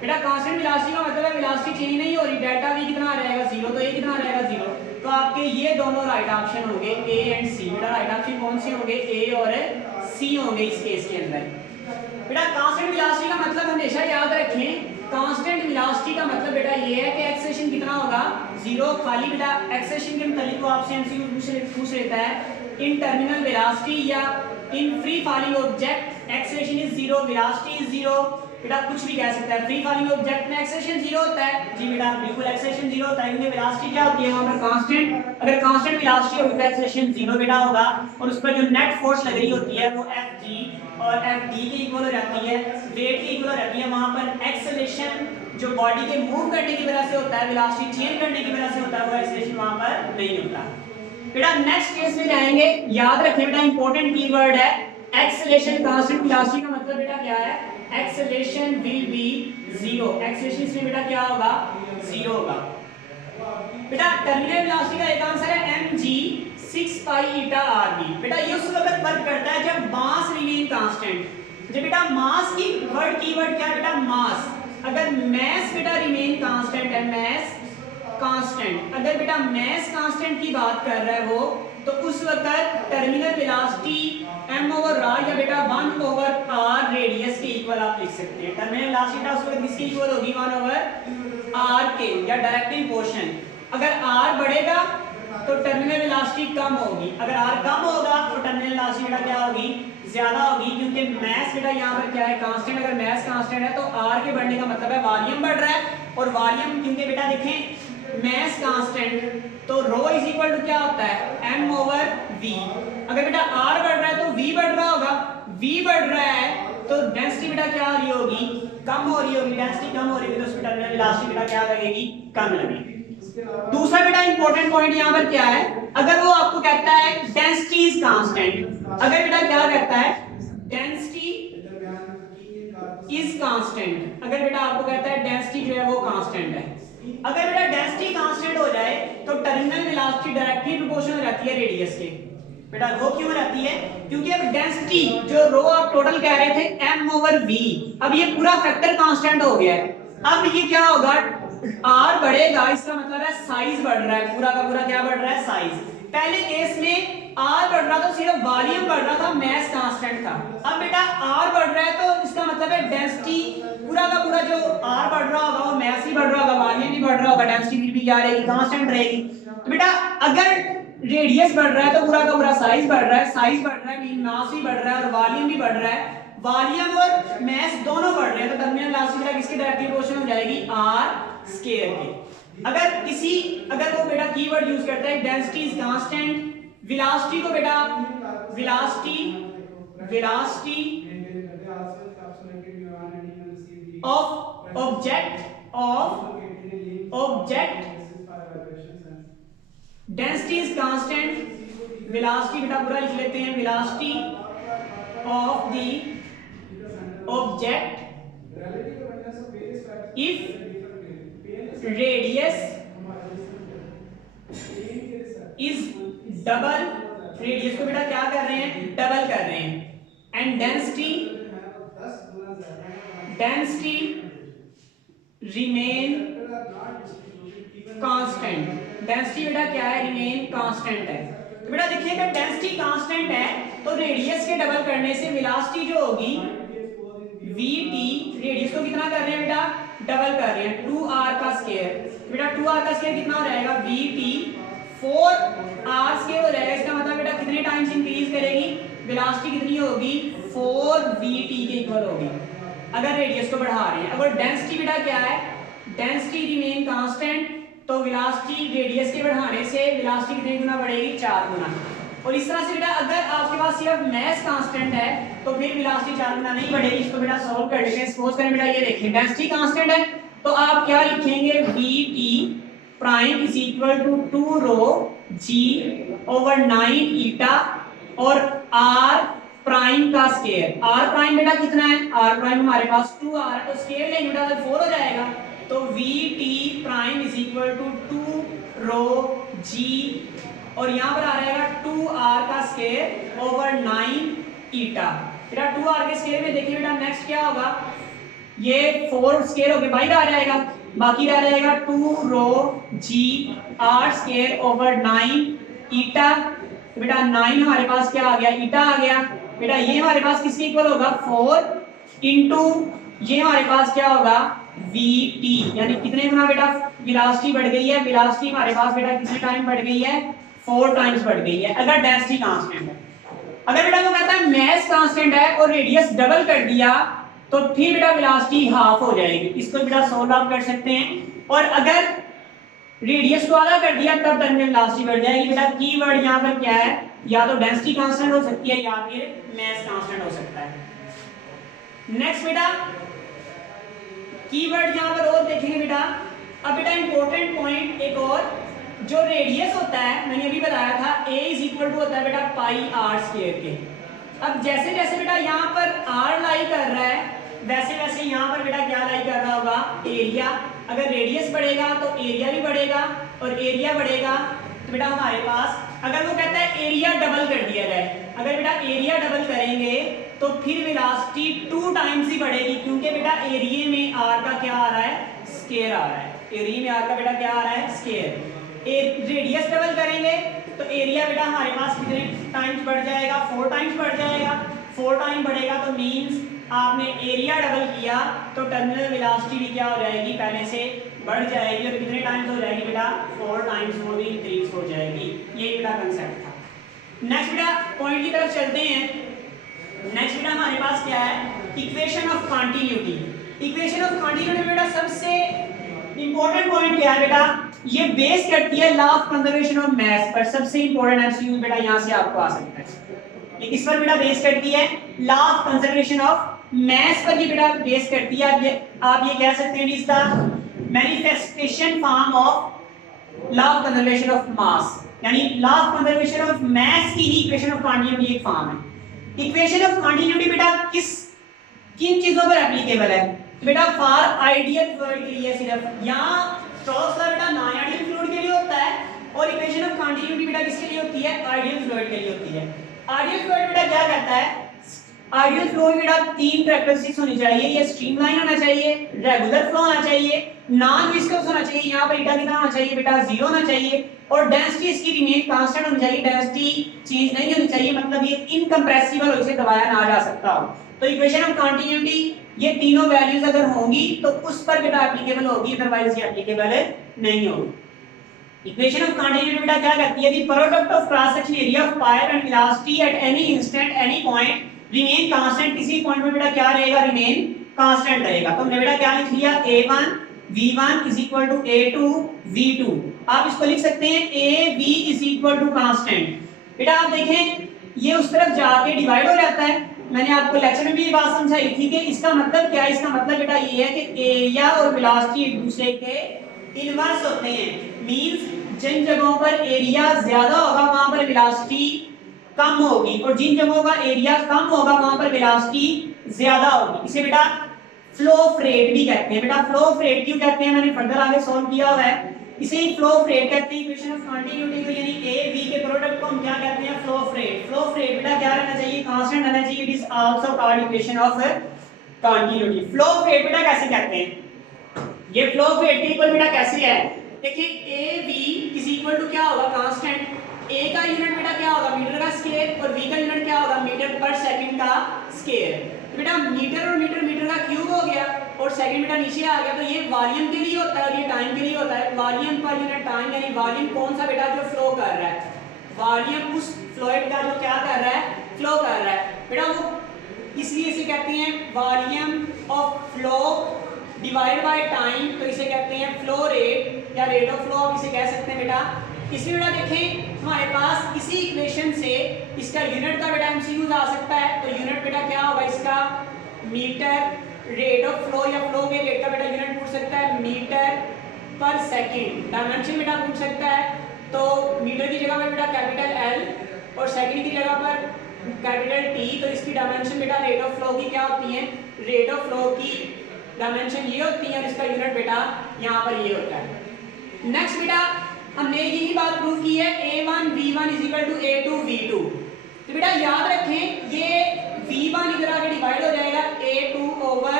बेटा कांस्टेंट वेलोसिटी का मतलब है वेलोसिटी चेंज नहीं हो रही, डेल्टा v कितना रहेगा 0, तो ये कितना रहेगा 0, तो आपके ये दोनों राइट ऑप्शन होंगे A एंड C। बेटा राइट ऑप्शन कौन से होंगे, A और C होंगे इस केस के अंदर। बेटा कांस्टेंट वेलोसिटी का मतलब हमेशा याद रखें, कांस्टेंट वेलोसिटी का मतलब बेटा ये है कि एक्सेलरेशन कितना होगा 0। खाली बेटा एक्सेलरेशन के मतलब वो आपसे एमसीक्यू पूछ लेता है इन टर्मिनल वेलोसिटी या in free falling object acceleration is 0, velocity is 0, बेटा कुछ भी कह सकता है। फ्री फॉलिंग ऑब्जेक्ट में एक्सेलरेशन 0 होता है। जी बेटा बिल्कुल एक्सेलरेशन 0 होता है क्योंकि वेलोसिटी क्या होती है वहां पर कांस्टेंट। अगर कांस्टेंट वेलोसिटी होगी तो एक्सेलरेशन 0 बेटा होगा और उस पर जो नेट फोर्स लग रही होती है वो Fg और Fd के इक्वल हो जाती है, वेट के इक्वल हो जाती है। वहां पर एक्सेलरेशन जो बॉडी के मूव करने की वजह से होता है, वेलोसिटी चेंज करने की वजह से होता है, वो एक्सेलरेशन वहां पर नहीं होता। बेटा नेक्स्ट केस में जाएंगे, याद रखें बेटा इंपॉर्टेंट कीवर्ड है एक्सेलरेशन कांस्टेंट वेलोसिटी का मतलब बेटा क्या है, एक्सेलरेशन विल बी 0। एक्सेलरेशन इसमें बेटा क्या होगा, 0 होगा। बेटा टर्मिनल वेलोसिटी का एक आंसर है mg 6 पाई ईटा rb। बेटा ये उस वक्त वर्क करता है जब मास रिमेन कांस्टेंट। जब बेटा मास की कीवर्ड क्या है बेटा, मास। अगर मैस बेटा रिमेन कांस्टेंट है, मैस कांस्टेंट, अगर बेटा मैस कांस्टेंट की बात कर रहा है वो, तो उस वक्त टर्मिनल वेलोसिटी m/r या बेटा 1/r रेडियस के इक्वल आप लिख सकते हैं। टर्मिनल वेलोसिटी उस वक्त किसके इक्वल होगी, 1/r के, या डायरेक्टली प्रोपोर्शन। अगर r बढ़ेगा तो टर्मिनल वेलोसिटी कम होगी, अगर r कम होगा तो टर्मिनल वेलोसिटी बेटा क्या होगी, ज्यादा होगी। क्योंकि मैस बेटा यहाँ पर क्या है, कांस्टेंट। अगर मैस कांस्टेंट है तो r के बढ़ने का मतलब है वॉल्यूम बढ़ रहा है, और वॉल्यूम क्योंकि बेटा देखें मैस कांस्टेंट तो रो इज इक्वल टू क्या होता है, m/v। अगर बेटा r बढ़ रहा है तो v बढ़ रहा होगा, v बढ़ रहा है तो डेंसिटी बेटा क्या हो रही होगी, कम हो रही होगी। डेंसिटी कम हो रही होगी तो उसमें टर्मिनल वेलोसिटी बेटा क्या लगेगी, कम लगेगी। दूसरा बेटा इंपॉर्टेंट पॉइंट यहाँ पर क्या है, अगर वो आपको कहता है डेंसिटी इज कांस्टेंट, अगर बेटा क्या कहता है डेंसिटी इज कांस्टेंट, अगर बेटा आपको कहता है डेंसिटी जो है वो कांस्टेंट है, अगर बेटा डेंसिटी कांस्टेंट हो जाए तो टर्मिनल वेलोसिटी डायरेक्टली प्रोपोर्शनल हो जाती है रेडियस के। बेटा रो क्यों हो जाती है, क्योंकि अब डेंसिटी जो रो आप टोटल कह रहे थे m/v, अब ये पूरा फैक्टर कांस्टेंट हो गया है। अब ये क्या होगा, r बढ़ेगा, इसका मतलब है साइज बढ़ रहा है, पूरा का पूरा क्या बढ़ रहा है, साइज। पहले केस में r बढ़ रहा था सिर्फ वॉल्यूम बढ़ रहा था, मैस कांस्टेंट था। अब बेटा r बढ़ रहा है तो इसका मतलब है डेंसिटी पूरा का पूरा जो r बढ़ रहा होगा वो मैस ही बढ़ रहा होगा, वॉल्यूम भी बढ़ रहा होगा, डेंसिटी भी क्या रहेगी, कांस्टेंट रहेगी। तो बेटा अगर रेडियस बढ़ रहा है तो पूरा का पूरा साइज बढ़ रहा है, साइज बढ़ रहा है मीन मास भी बढ़ रहा है और वॉल्यूम भी बढ़ रहा है, वॉल्यूम और मैस दोनों बढ़ रहे हैं, तो टर्मिनल वेलोसिटी किसके डायरेक्टली प्रोपोर्शनल हो जाएगी, r स्क्वायर के। अगर वो बेटा कीवर्ड यूज करता है डेंसिटी इज कांस्टेंट, वेलोसिटी को बेटा velocity of object density is constant, velocity बेटा पूरा लिख लेते हैं, velocity of the object if radius is double, radius को बेटा क्या कर रहे हैं, डबल कर रहे हैं, and density remain constant. Density बेटा क्या है, रिमेन कांस्टेंट है। तो बेटा देखिए अगर डेंसिटी कांस्टेंट है तो रेडियस के डबल करने से वेलोसिटी जो होगी vt, रेडियस को कितना कर रहे हैं बेटा, डबल कर रहे हैं, 2r का स्क्वायर। बेटा 2r का स्क्वायर कितना हो जाएगा, vt 4r स्क्वायर हो जाएगा। इसका मतलब बेटा कितने टाइम्स इंक्रीज करेगी, वेलोसिटी कितनी होगी, 4vt के इक्वल होगी अगर रेडियस को बढ़ा रहे हैं। अगर डेंसिटी बेटा क्या है, डेंसिटी रिमेन कांस्टेंट, तो वेलोसिटी रेडियस के बढ़ाने से वेलोसिटी कितने गुना बढ़ेगी, 4 गुना। और इस तरह से बेटा अगर आपके पास सिर्फ मैस कांस्टेंट है तो फिर वेलोसिटी 4 गुना नहीं बढ़ेगी। इसको बेटा सॉल्व कर लेते हैं। सपोज करें बेटा ये देखिए डेंसिटी कांस्टेंट है तो आप क्या लिखेंगे, vt prime is equal to 2 rho g/9 eta और r प्राइम का स्क्वायर। r प्राइम बेटा कितना है, r प्राइम हमारे पास 2r है तो स्क्वायर लेंगे बेटा तो 4 हो जाएगा। तो vt prime is equal to 2 rho g और यहाँ पर आ रहेगा 2r का स्क्वायर ओवर 9 ईटा। बेटा 2r के स्क्वायर में देखिए बेटा नेक्स्ट क्या होगा, ये 4 स्क्वायर होके बाहर आ जाएगा, बाकी रह जाएगा 2 rho g r square over 9 ईटा। बेटा 9 हमारे पास क्या आ गया, ईटा आ गया। बेटा ये हमारे पास किसके इक्वल होगा, 4 इंटू ये हमारे पास क्या होगा, vt, यानी कितने गुना बेटा वेलोसिटी बढ़ गई है, वेलोसिटी हमारे पास बेटा कितने टाइम बढ़ गई है, 4 टाइम्स बढ़ गई है अगर डेंसिटी कांस्टेंट है। अगर बेटा वो कहता है मैस कांस्टेंट है और रेडियस डबल कर दिया तो फिर बेटा वेलोसिटी हाफ हो जाएगी। इसको बेटा सोल्व आप कर सकते हैं। और अगर रेडियस को आधा कर दिया तब टर्मिनल वेलोसिटी बढ़ जाएगी। बेटा कीवर्ड यहाँ पर क्या है, या तो डेंसिटी कांस्टेंट हो सकती है या फिर मास कांस्टेंट हो सकता है। नेक्स्ट बेटा कीवर्ड यहाँ पर और देखेंगे बेटा। अब बेटा इंपॉर्टेंट पॉइंट एक और, जो रेडियस होता है मैंने अभी बताया था a इज इक्वल टू होता है बेटा पाई आर स्क्वायर के। अब जैसे जैसे बेटा यहाँ पर r लाई कर रहा है वैसे वैसे यहाँ पर बेटा क्या लाई कर रहा होगा, एरिया। अगर रेडियस बढ़ेगा तो एरिया भी बढ़ेगा, और एरिया बढ़ेगा तो बेटा हमारे पास, अगर वो कहता है एरिया डबल कर दिया जाए, अगर बेटा एरिया डबल करेंगे तो फिर वेलोसिटी 2 टाइम्स ही बढ़ेगी, क्योंकि बेटा एरिया में r का क्या आ रहा है, स्क्वायर आ रहा है। एरिया में r का बेटा क्या आ रहा है, स्क्वायर। रेडियस डबल करेंगे तो एरिया बेटा हमारे पास कितने टाइम्स बढ़ जाएगा, 4 टाइम्स बढ़ जाएगा। 4 टाइम बढ़ेगा तो मींस आपने एरिया डबल किया तो टर्मिनल वेलोसिटी भी क्या हो जाएगी, पहले से बढ़ जाएगी। और कितने टाइम्स हो जाएगी बेटा, 4 टाइम्स वो भी इंक्रीज हो जाएगी। ये बेटा कंसेप्ट था। नेक्स्ट बेटा पॉइंट की तरफ चलते हैं। नेक्स्ट बेटा हमारे पास क्या है, equation of continuity. Equation of continuity बेटा सबसे इंपॉर्टेंट पॉइंट क्या है बेटा, ये बेस करती है लॉ ऑफ कंजर्वेशन ऑफ मास पर। सबसे इंपॉर्टेंट एमसीक्यू बेटा यहां से आपको आ सकता है। ये किस पर बेटा बेस करती है, लॉ ऑफ कंजर्वेशन ऑफ मास पर ये बेटा बेस करती है। आप ये कह सकते हैं is the manifestation form of law of conservation of mass, यानी law of conservation of mass की ही इक्वेशन ऑफ कंटिन्यूटी एक फॉर्म है। इक्वेशन ऑफ कंटिन्यूटी बेटा किन चीजों पर एप्लीकेबल है बेटा, फॉर आइडियल फ्लूइड के लिए सिर्फ, यहाँ स्टोक्स लॉ बेटा नॉन आइडियल फ्लूइड के लिए होता है, और इक्वेशन ऑफ कंटिन्यूटी बेटा किसके लिए होती है, आइडियल फ्लूइड के लिए होती है। आइडियल फ्लूइड बेटा क्या करता है, आइडियल फ्लूइड बेटा 3 कैरेक्टरिस्टिक्स होनी चाहिए, ये स्ट्रीमलाइन होना चाहिए, रेगुलर फ्लो होना चाहिए, नॉन विस्कस होना चाहिए, यहाँ पर ईटा कितना होना चाहिए बेटा, 0 होना चाहिए, और डेंसिटी इसकी रिमेन कांस्टेंट होनी चाहिए, डेंसिटी चेंज नहीं होनी चाहिए, मतलब ये इनकंप्रेसिबल हो, इसे दबाया ना जा सकता हो। तो इक्वेशन ऑफ कंटिन्यूटी ये तीनों वैल्यूज अगर होंगी तो उस पर बेटा एप्लीकेबल होगी, अदरवाइज ये एप्लीकेबल नहीं होगी। इक्वेशन ऑफ कंटिन्यूटी बेटा क्या कहती है, the product of cross section area of pipe and velocity at any instant any point remain constant. किसी पॉइंट पे बेटा क्या रहेगा, रिमेन कांस्टेंट रहेगा। तो हमने बेटा क्या लिख लिया, a1 v1 is equal to a2 v2। आप इसको लिख सकते हैं a v is equal to constant. बेटा आप देखें ये उस तरफ जाके डिवाइड हो जाता है। मैंने आपको लेक्चर में भी ये बात समझाई थी कि इसका मतलब क्या है, इसका मतलब बेटा ये है कि एरिया और वेलोसिटी एक दूसरे के इनवर्स होते हैं। मींस जिन जगहों पर एरिया ज्यादा होगा वहां पर वेलोसिटी कम होगी, और जिन जगहों का एरिया कम होगा वहां पर वेलोसिटी ज्यादा होगी। इसे बेटा फ्लो ऑफ रेट भी कहते हैं। बेटा फ्लो ऑफ रेट क्यों कहते हैं, मैंने फर्दर आगे सॉल्व किया हुआ है। इसे ही फ्लो ऑफ रेट कहते हैं। इक्वेशन ऑफ कंटिन्यूटी को यानी ए बी के प्रोडक्ट को हम क्या कहते हैं, flow of rate. Flow of rate बेटा क्या रहना चाहिए, कांस्टेंट रहना चाहिए। It is also called equation of continuity. Flow of rate बेटा कैसे कहते हैं, ये फ्लो ऑफ रेट इक्वल बेटा कैसे है, देखिए A B is equal to क्या होगा, कांस्टेंट। ए का यूनिट बेटा क्या होगा, मीटर का स्क्वायर, और बी का यूनिट क्या होगा, मीटर पर सेकंड का स्क्वायर। तो बेटा मीटर और मीटर मीटर का क्यूब हो गया, और सेकंड बेटा नीचे आ गया। तो ये वॉल्यूम के लिए होता है और ये टाइम के लिए होता है। वॉल्यूम पर यूनिट टाइम, यानी वॉल्यूम कौन सा बेटा जो फ्लो कर रहा है, वॉल्यूम उस फ्लूइड का जो क्या कर रहा है, फ्लो कर रहा है। बेटा वो इसलिए इसे कहते हैं volume of flow divide by time, तो इसे कहते हैं फ्लो रेट या रेट ऑफ फ्लो, आप इसे कह सकते हैं बेटा। इसमें बेटा देखें हमारे पास इसी इक्वेशन से इसका यूनिट का बेटा एमसीक्यू आ सकता है। तो यूनिट बेटा क्या होगा इसका, मीटर। रेट ऑफ फ्लो या फ्लो के रेट का बेटा यूनिट पूछ सकता है मीटर पर सेकंड। डायमेंशन बेटा पूछ सकता है, तो मीटर की जगह पर बेटा कैपिटल एल और सेकंड की जगह पर कैपिटल टी। तो इसकी डायमेंशन बेटा रेट ऑफ फ्लो की क्या होती है, रेट ऑफ फ्लो की डायमेंशन ये होती है, और इसका यूनिट बेटा यहाँ पर ये होता है। नेक्स्ट बेटा हमने यही बात प्रूव की है, a1 v1 is equal to a2 v2। तो बेटा याद रखें ये v1 इधर आके डिवाइड हो जाएगा a2 ओवर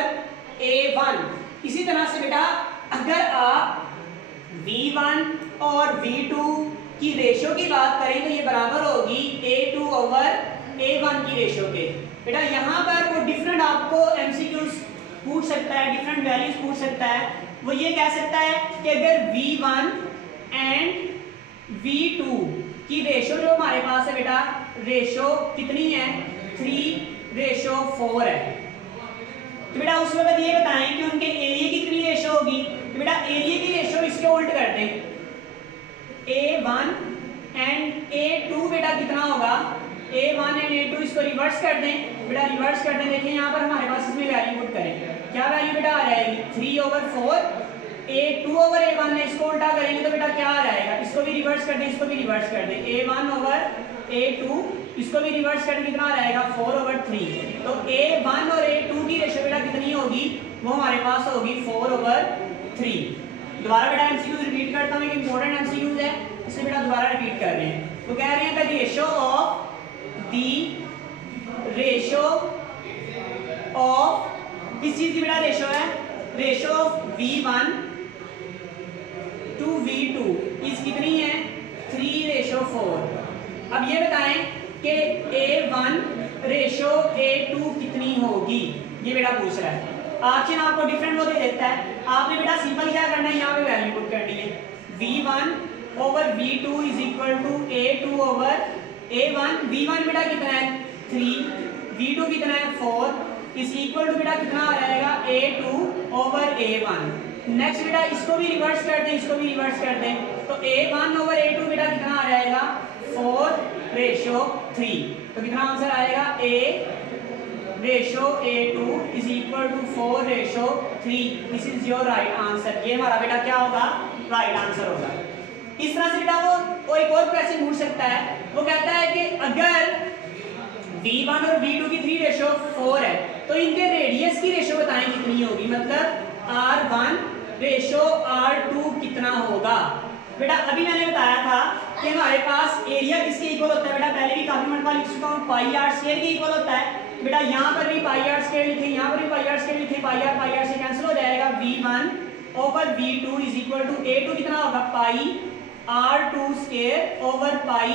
a1। इसी तरह से बेटा अगर आप v1 और v2 की रेशियो की बात करें तो ये बराबर होगी a2 ओवर a1 की रेशियो के। बेटा यहाँ पर वो डिफरेंट आपको एमसीक्यूज पूछ सकता है, डिफरेंट वैल्यूज पूछ सकता है। वो ये कह सकता है कि अगर v1 एंड v2 की रेशियो जो हमारे पास है बेटा, रेशियो कितनी है, 3:4 है। तो बेटा उस वक्त ये बताएं कि उनके एरिया की कितनी रेशो होगी। तो बेटा एरिया की रेशो इसके उल्ट कर दें, A1 एंड A2 बेटा कितना होगा, A1 एंड A2 इसको रिवर्स कर दें बेटा, रिवर्स कर दें। देखिए यहाँ पर हमारे पास इसमें वैल्यू पुट करें, क्या वैल्यू बेटा आ जाएगी 3/4, A2/A1 है, इसको उल्टा करेंगे तो बेटा क्या आ जाएगा, इसको भी रिवर्स कर दें, इसको भी रिवर्स कर दें, A1/A2 इसको भी रिवर्स करके कितना आ जाएगा 4/3। तो A1 और A2 की रेशो बेटा कितनी होगी, वो हमारे पास होगी 4/3। दोबारा बेटा एमसीक्यूज रिपीट करता हूँ, इंपॉर्टेंट एमसीक्यूज है इसलिए बेटा दोबारा रिपीट कर रहे हैं। तो कह रहे हैं कि रेशो ऑफ किस चीज की बेटा रेशो है, ratio of V1 to V2 इस कितनी है 3/4। अब ये बताएं कि A1 रेशो A2 कितनी होगी, ये बेटा पूछ रहा है। ऑप्शन आपको डिफरेंट वो दे देता है, आपने बेटा सिंपल क्या करना है, यहाँ पे वैल्यू पुट करनी है, V1/V2 is equal to A2/A1। V1 बेटा कितना है 3, V2 कितना है 4 इज इक्वल टू बेटा कितना आ जाएगा A2/A1। नेक्स्ट बेटा इसको भी रिवर्स कर दें, इसको भी रिवर्स कर दें, तो A1/A2 बेटा कितना आ जाएगा 4/3। तो कितना आंसर आएगा A/A2 is equal to 4/3। This is your right answer. ये हमारा बेटा क्या होगा, राइट आंसर होगा। इस तरह से बेटा वो एक और क्वेश्चन पूछ सकता है, वो कहता है कि अगर V1 और V2 की 3/4 है तो इनके रेडियस की रेशो बताएं कितनी होगी, मतलब R1/R2 कितना होगा। बेटा अभी मैंने बताया था कि हमारे पास एरिया किसके इक्वल होता है, बेटा पहले भी काफी मरतबा लिख चुका हूँ, पाई आर स्क्वायर के इक्वल होता है। बेटा यहाँ पर भी पाई आर स्क्वायर लिखे, यहाँ पर भी पाई आर स्क्वायर लिखे, पाई आर से कैंसिल हो जाएगा, V1/V2 is equal to A2 कितना होगा pi R2 square over pi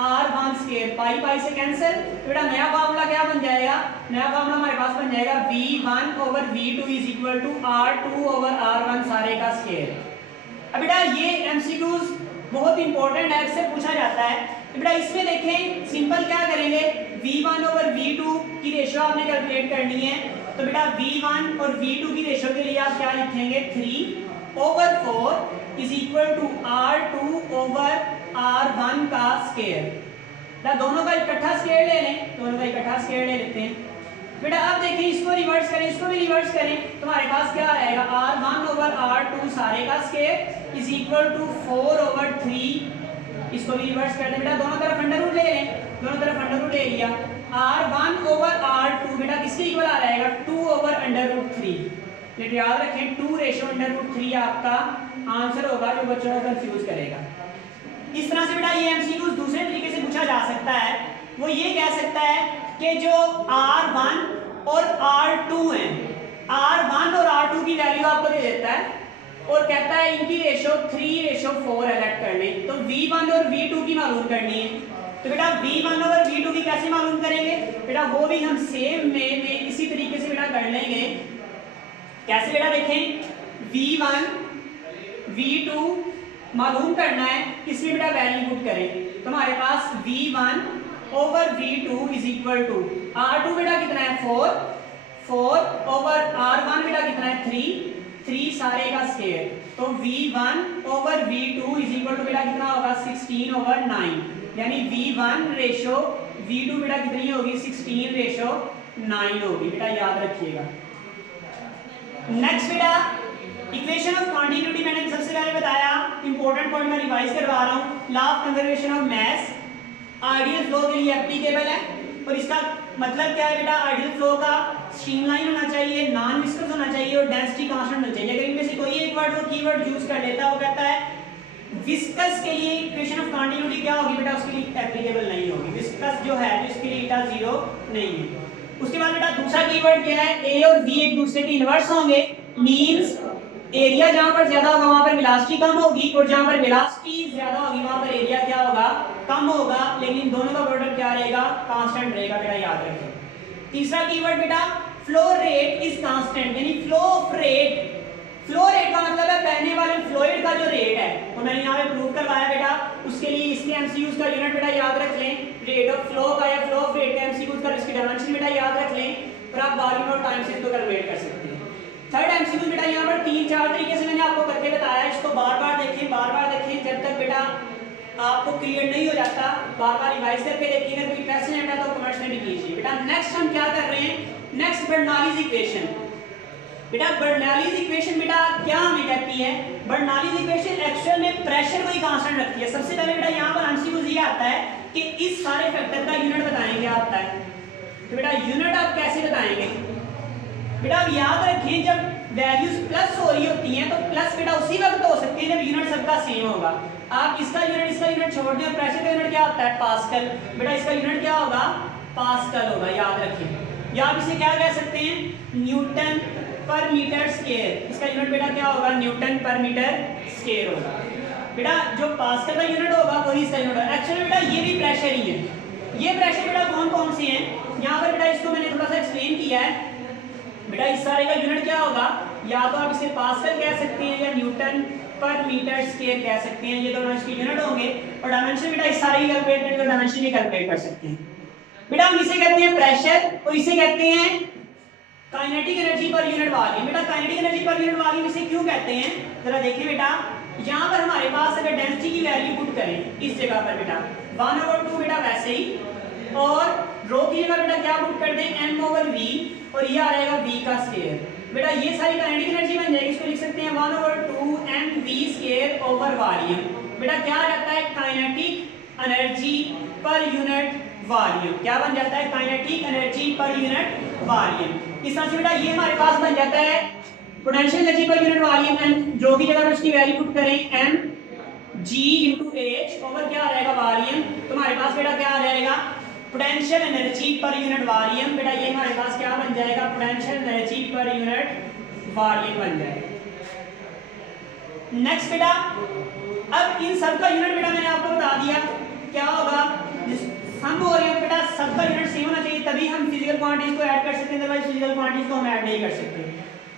R1 square, pi से कैंसिल। बेटा नया फार्मूला क्या बन जाएगा, नया फार्मूला हमारे पास बन जाएगा V1/V2 is equal to R2/R1 सारे का स्क्वायर। अब बेटा ये एमसीक्यूज बहुत इंपॉर्टेंट है, इससे पूछा जाता है। तो बेटा इसमें देखें सिंपल क्या करेंगे, V1/V2 की रेशो आपने कैलकुलेट करनी है। तो बेटा V1 और V2 की रेशो के लिए आप क्या लिखेंगे 3/4 इज इक्वल टू R2/R1 का स्क्वायर। बेटा दोनों का इकट्ठा स्क्वायर ले लें, दोनों का इकट्ठा स्क्वायर ले लेते हैं। बेटा अब देखिए इसको रिवर्स करें, इसको भी रिवर्स करें, तुम्हारे पास क्या आएगा R1/R2 सारे का स्क्वायर इज इक्वल टू 4/3। इसको भी रिवर्स कर दें, बेटा दोनों तरफ अंडर रूट ले लें, दोनों तरफ अंडर रूट ले लिया। R1/R2 बेटा किसके इक्वल आ जाएगा 2/√3। लेकिन याद रखें 2/√3 आपका आंसर होगा, जो बच्चों को कंफ्यूज करेगा। इस तरह से बेटा ये एमसीक्यूज दूसरे तरीके से पूछा जा सकता है। वो ये कह सकता है कि जो R1 और R2 हैं, R1 और R2 की वैल्यू आपको दे देता है और कहता है इनकी रेशो 3/4 अलग कर लें। तो V1 और V2 की मालूम करनी है। तो बेटा V1 और V2 की कैसे मालूम करेंगे, बेटा वो भी हम सेम वे में इसी तरीके से बेटा कर लेंगे। कैसे बेटा देखें, V1 V2 मालूम करना है, इसमें बेटा वैल्यू पुट करें। तो हमारे पास V1/V2 is equal to R2 बेटा कितना है 4/R1 बेटा कितना है 3 सारे का स्क्वायर। तो V1/V2 इज इक्वल टू बेटा कितना होगा 16/9, यानी V1/V2 बेटा कितनी होगी 16/9 होगी। बेटा याद रखिएगा। नेक्स्ट बेटा इक्वेशन ऑफ कॉन्टिन्यूटी मैंने सबसे पहले बताया, इंपॉर्टेंट पॉइंट मैं रिवाइज करवा रहा हूँ। Law of conservation of mass ideal flow के लिए एप्लीकेबल है। और इसका मतलब क्या है बेटा, आइडियल फ्लो का स्ट्रीमलाइन होना चाहिए, नॉन विस्कस होना चाहिए और डेंसिटी कांस्टेंट होना चाहिए। अगर इनमें से कोई एक वर्ड वो कीवर्ड यूज कर लेता है, वो कहता है विस्कस के लिए इक्वेशन ऑफ कॉन्टिन्यूटी क्या होगी बेटा, उसके लिए एप्लीकेबल नहीं होगी। विस्कस जो है इसके लिए इटा 0 नहीं है। उसके बाद बेटा दूसरा कीवर्ड क्या है, ए और बी एक दूसरे के इनवर्स होंगे, मींस एरिया जहां पर ज्यादा होगा वहां पर वेलोसिटी कम होगी और जहां पर वेलोसिटी ज्यादा होगी वहां पर एरिया क्या होगा, कम होगा। लेकिन दोनों का प्रोडक्ट क्या रहेगा, कांस्टेंट रहेगा। बेटा याद रखें। तीसरा कीवर्ड बेटा फ्लो रेट इज कांस्टेंट, यानी flow of rate. Flow rate का मतलब है बहने वाले फ्लूइड का जो रेट है, तो मैंने यहाँ पे प्रूव करवाया बेटा। उसके लिए इसके एमसीक्यूज का यूनिट बेटा याद रख लें, रेट ऑफ फ्लो का या फ्लो ऑफ रेट का एमसीक्यूज का इसकी डायमेंशन बेटा याद रख लें। और आप वॉल्यूम और टाइम से इसको कैलकुलेट कर सकते हैं। थर्ड एमसीक्यू बेटा यहाँ पर 3-4 तरीके से मैंने आपको करके बताया, इसको बार बार देखें जब तक बेटा आपको क्लियर नहीं हो जाता, बार बार रिवाइज करके देखिएगा। कोई क्वेश्चन है तो कमेंट्स में भी कीजिए। बेटा नेक्स्ट हम क्या कर रहे हैं, नेक्स्ट बर्नौलीज इक्वेशन। बेटा बर्नौलीज इक्वेशन बेटा क्या हमें कहती है, बर्नौलीज इक्वेशन एक्चुअल में प्रेशर को ही कांस्टेंट रखती है। सबसे पहले बेटा यहाँ पर एमसीक्यू ये आता है कि इस सारे फैक्टर का यूनिट बताएंगे आता है, तो बेटा यूनिट आप कैसे बताएंगे। बेटा अब याद रखें जब वैल्यूज प्लस हो रही होती हैं तो प्लस बेटा उसी वक्त हो सकती है जब यूनिट सबका सेम होगा। आप इसका यूनिट छोड़ दें, प्रेशर का यूनिट क्या होता है, पास्कल। बेटा इसका यूनिट क्या होगा, पास्कल होगा, याद रखें। या आप इसे क्या कह सकते हैं, न्यूटन पर मीटर स्क्वायर। इसका यूनिट बेटा क्या होगा, न्यूटन पर मीटर स्क्वायर होगा। बेटा जो पास्कल का यूनिट होगा वही इसका यूनिट होगा। एक्चुअली बेटा ये भी प्रेशर ही है। ये प्रेशर बेटा कौन कौन से हैं, यहाँ पर बेटा इसको मैंने थोड़ा सा एक्सप्लेन किया है। बेटा इस सारे का यूनिट क्या होगा, या तो आप इसे पास्कल कह सकते हैं या न्यूटन पर मीटर स्क्वायर कह सकते हैं, ये दोनों इसके यूनिट होंगे। और डायमेंशन बेटा इस सारे की कैलकुलेट करके डायमेंशन भी कैलकुलेट कर सकते हैं। बेटा हम इसे कहते हैं प्रेशर और इसे कहते हैं kinetic energy per unit volume. बेटा kinetic energy per unit volume इसे क्यों कहते हैं, जरा देखिए बेटा यहाँ पर हमारे पास अगर डेंसिटी की वैल्यू पुट करें इस जगह पर बेटा 1/2 बेटा वैसे ही, और रो की जगह बेटा क्या पुट कर दें, m/v, और ये आ जाएगा v का स्क्वायर। बेटा ये सारी काइनेटिक एनर्जी बन जाएगी, इसको लिख सकते हैं 1/2 mv² ओवर वॉल्यूम। बेटा क्या आ जाता है, kinetic energy per unit volume. क्या बन जाता है, kinetic energy per unit volume. इस तरह से बेटा ये हमारे पास बन जाता है potential energy per unit volume, and जो की जगह उसकी वैल्यू पुट करें mg × h ओवर क्या आ जाएगा, वॉल्यूम। तो हमारे पास बेटा क्या आ जाएगा, potential energy per unit volume. बेटा ये हमारे पास क्या बन जाएगा, potential energy per unit volume बन जाएगा। नेक्स्ट बेटा अब इन सब का यूनिट बेटा मैंने आपको बता दिया क्या होगा, हम हो रहे हैं बेटा सबका यूनिट सेम होना चाहिए, तभी हम फिजिकल क्वांटिटीज को ऐड कर सकते हैं, अदरवाइज फिजिकल क्वांटिटीज को हम ऐड नहीं कर सकते।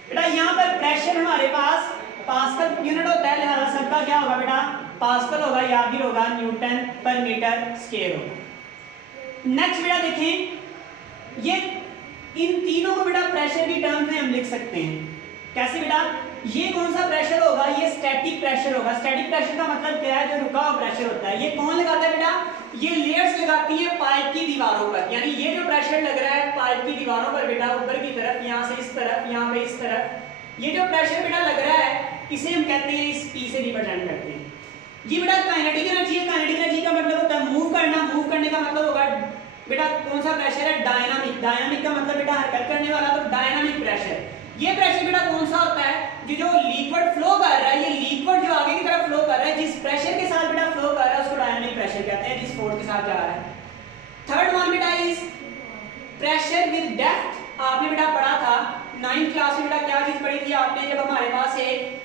बेटा यहाँ पर प्रेशर हमारे पास पास्कल यूनिट होता है, लिहाजा सबका क्या होगा बेटा, पास्कल होगा या फिर होगा न्यूटन पर मीटर स्क्वायर होगा। नेक्स्ट बेटा देखें, ये इन तीनों को बेटा प्रेशर की टर्म्स में हम लिख सकते हैं। कैसे बेटा, ये कौन सा प्रेशर होगा, ये स्टैटिक प्रेशर होगा। स्टैटिक प्रेशर का मतलब क्या है, जो रुका हुआ प्रेशर होता है। ये कौन लगाता है बेटा, ये लेयर्स लगाती है पाइप की दीवारों पर। यानी ये जो प्रेशर लग रहा है पाइप की दीवारों पर बेटा, ऊपर की तरफ, यहाँ से इस तरफ, यहाँ पे इस तरफ, ये जो प्रेशर बेटा लग रहा है इसे हम कहते हैं, इस P से रिप्रेजेंट करते हैं। ये बेटा काइनेटिक एनर्जी है। काइनेटिक एनर्जी का मतलब होता है मूव करना। मूव करने का मतलब होगा बेटा कौन सा प्रेशर है, डायनामिक। डायनामिक का मतलब बेटा हरकत करने वाला, तो डायनामिक प्रेशर। ये प्रेशर बेटा कौन सा होता है, जो लिक्विड फ्लो कर रहा है, ये लिक्विड जो आगे की तरफ फ्लो कर रहा है, जिस प्रेशर के साथ बेटा फ्लो कर रहा है उसको डायनामिक प्रेशर कहते हैं, जिस फोर्स के साथ जा रहा है। थर्ड वन बेटा इज प्रेशर विद डेप्थ। आपने बेटा पढ़ा था 9th क्लास में, बेटा क्या चीज पढ़ी थी आपने, जब हमारे पास एक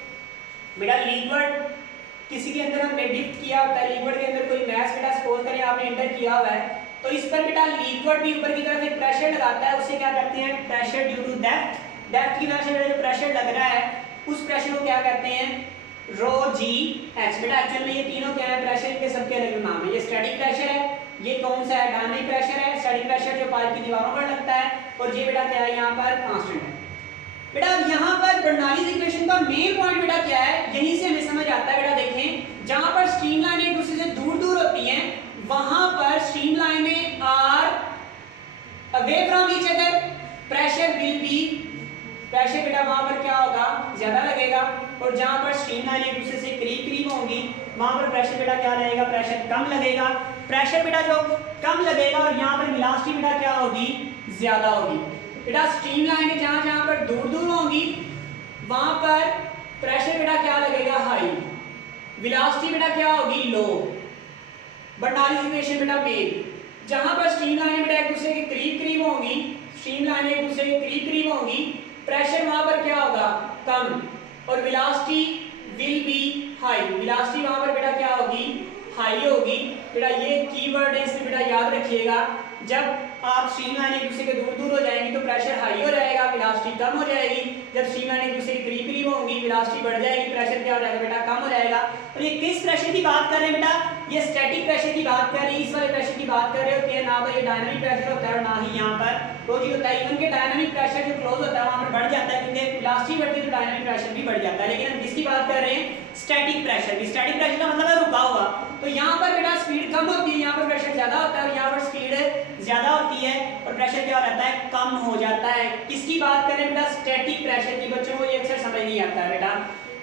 बेटा लिक्विड किसी के अंदर हमने डिप किया होता है, लिक्विड के अंदर कोई मैस बेटा सपोज करें आपने एंटर किया हुआ है, तो इस पर बेटा लिक्विड भी ऊपर की तरफ एक प्रेशर लगाता है, उसे क्या कहते हैं, pressure due to depth. Depth की वजह से जो प्रेशर लग रहा है उस प्रेशर को क्या कहते हैं, रो जी एच। बेटा एक्चुअल में ये तीनों क्या है, प्रेशर के सबके अलग नाम है। ये स्टैटिक प्रेशर है, ये कौन सा है, डायनामिक प्रेशर है। स्टैटिक प्रेशर जो पाइप की दीवारों पर लगता है, और ये बेटा क्या है, यहाँ पर कांस्टेंट है। बेटा यहाँ पर बर्नौलीज इक्वेशन का मेन पॉइंट बेटा क्या है, यहीं से हमें समझ आता है। बेटा देखें, जहां पर स्ट्रीमलाइन एक दूसरे से दूर दूर होती हैं, वहां पर streamline are away from each other, pressure will be, pressure बेटा वहां पर क्या होगा, ज्यादा लगेगा। और जहां पर स्ट्रीमलाइन एक दूसरे से करीब होंगी, वहां पर प्रेशर बेटा क्या लगेगा, प्रेशर कम लगेगा। प्रेशर बेटा जो कम लगेगा और यहाँ पर वेलोसिटी बेटा क्या होगी, ज्यादा होगी। बेटा स्ट्रीमलाइन जहां पर दूर दूर होंगी वहां पर प्रेशर बेटा क्या लगेगा, हाई। वेलोसिटी बेटा क्या होगी, लो। बर्नौलीज इक्वेशन बेटा मेन, जहां पर स्ट्रीमलाइन बेटा एक दूसरे के करीब होंगी, स्ट्रीमलाइन एक दूसरे के करीब होंगी, प्रेशर वहां पर क्या होगा, कम, और velocity will be high. Velocity वहां पर बेटा क्या होगी, हाई होगी। बेटा ये कीवर्ड है, इसमें बेटा याद रखिएगा, जब आप स्ट्रीमलाइन एक दूसरे के दूर दूर हो जाएंगी तो प्रेशर हाई हो जाएगा, वेलोसिटी कम हो जाएगी। जब स्ट्रीमलाइन एक दूसरे के करीब करीब होंगी वेलोसिटी बढ़ जाएगी, प्रेशर क्या हो जाएगा बेटा, कम हो जाएगा। और ये किस प्रेशर की बात कर रहे हैं बेटा, ये स्टैटिक प्रेशर की बात कर रहे हैं, इस वाले प्रेशर की बात कर रहे होते हैं। ना तो ये डायनामिक प्रेशर होता है और ना ही यहाँ पर रोजी होता है। इवन के डायनामिक प्रेशर जो क्लोज होता है वहाँ पर बढ़ जाता है, क्योंकि वेलोसिटी बढ़ती है तो डायनामिक प्रेशर भी बढ़ जाता है। लेकिन हम किसकी बात कर रहे हैं, स्टैटिक प्रेशर की। स्टैटिक प्रेशर का मतलब है रुका हुआ। तो यहाँ पर बेटा स्पीड कम होती है, यहाँ पर प्रेशर ज्यादा होता है और यहाँ पर स्पीड ज्यादा होती है और प्रेशर क्या रहता है, कम हो जाता है। किसकी बात करें बेटा, स्टैटिक प्रेशर की। बच्चों को ये अक्सर समझ नहीं आता है बेटा।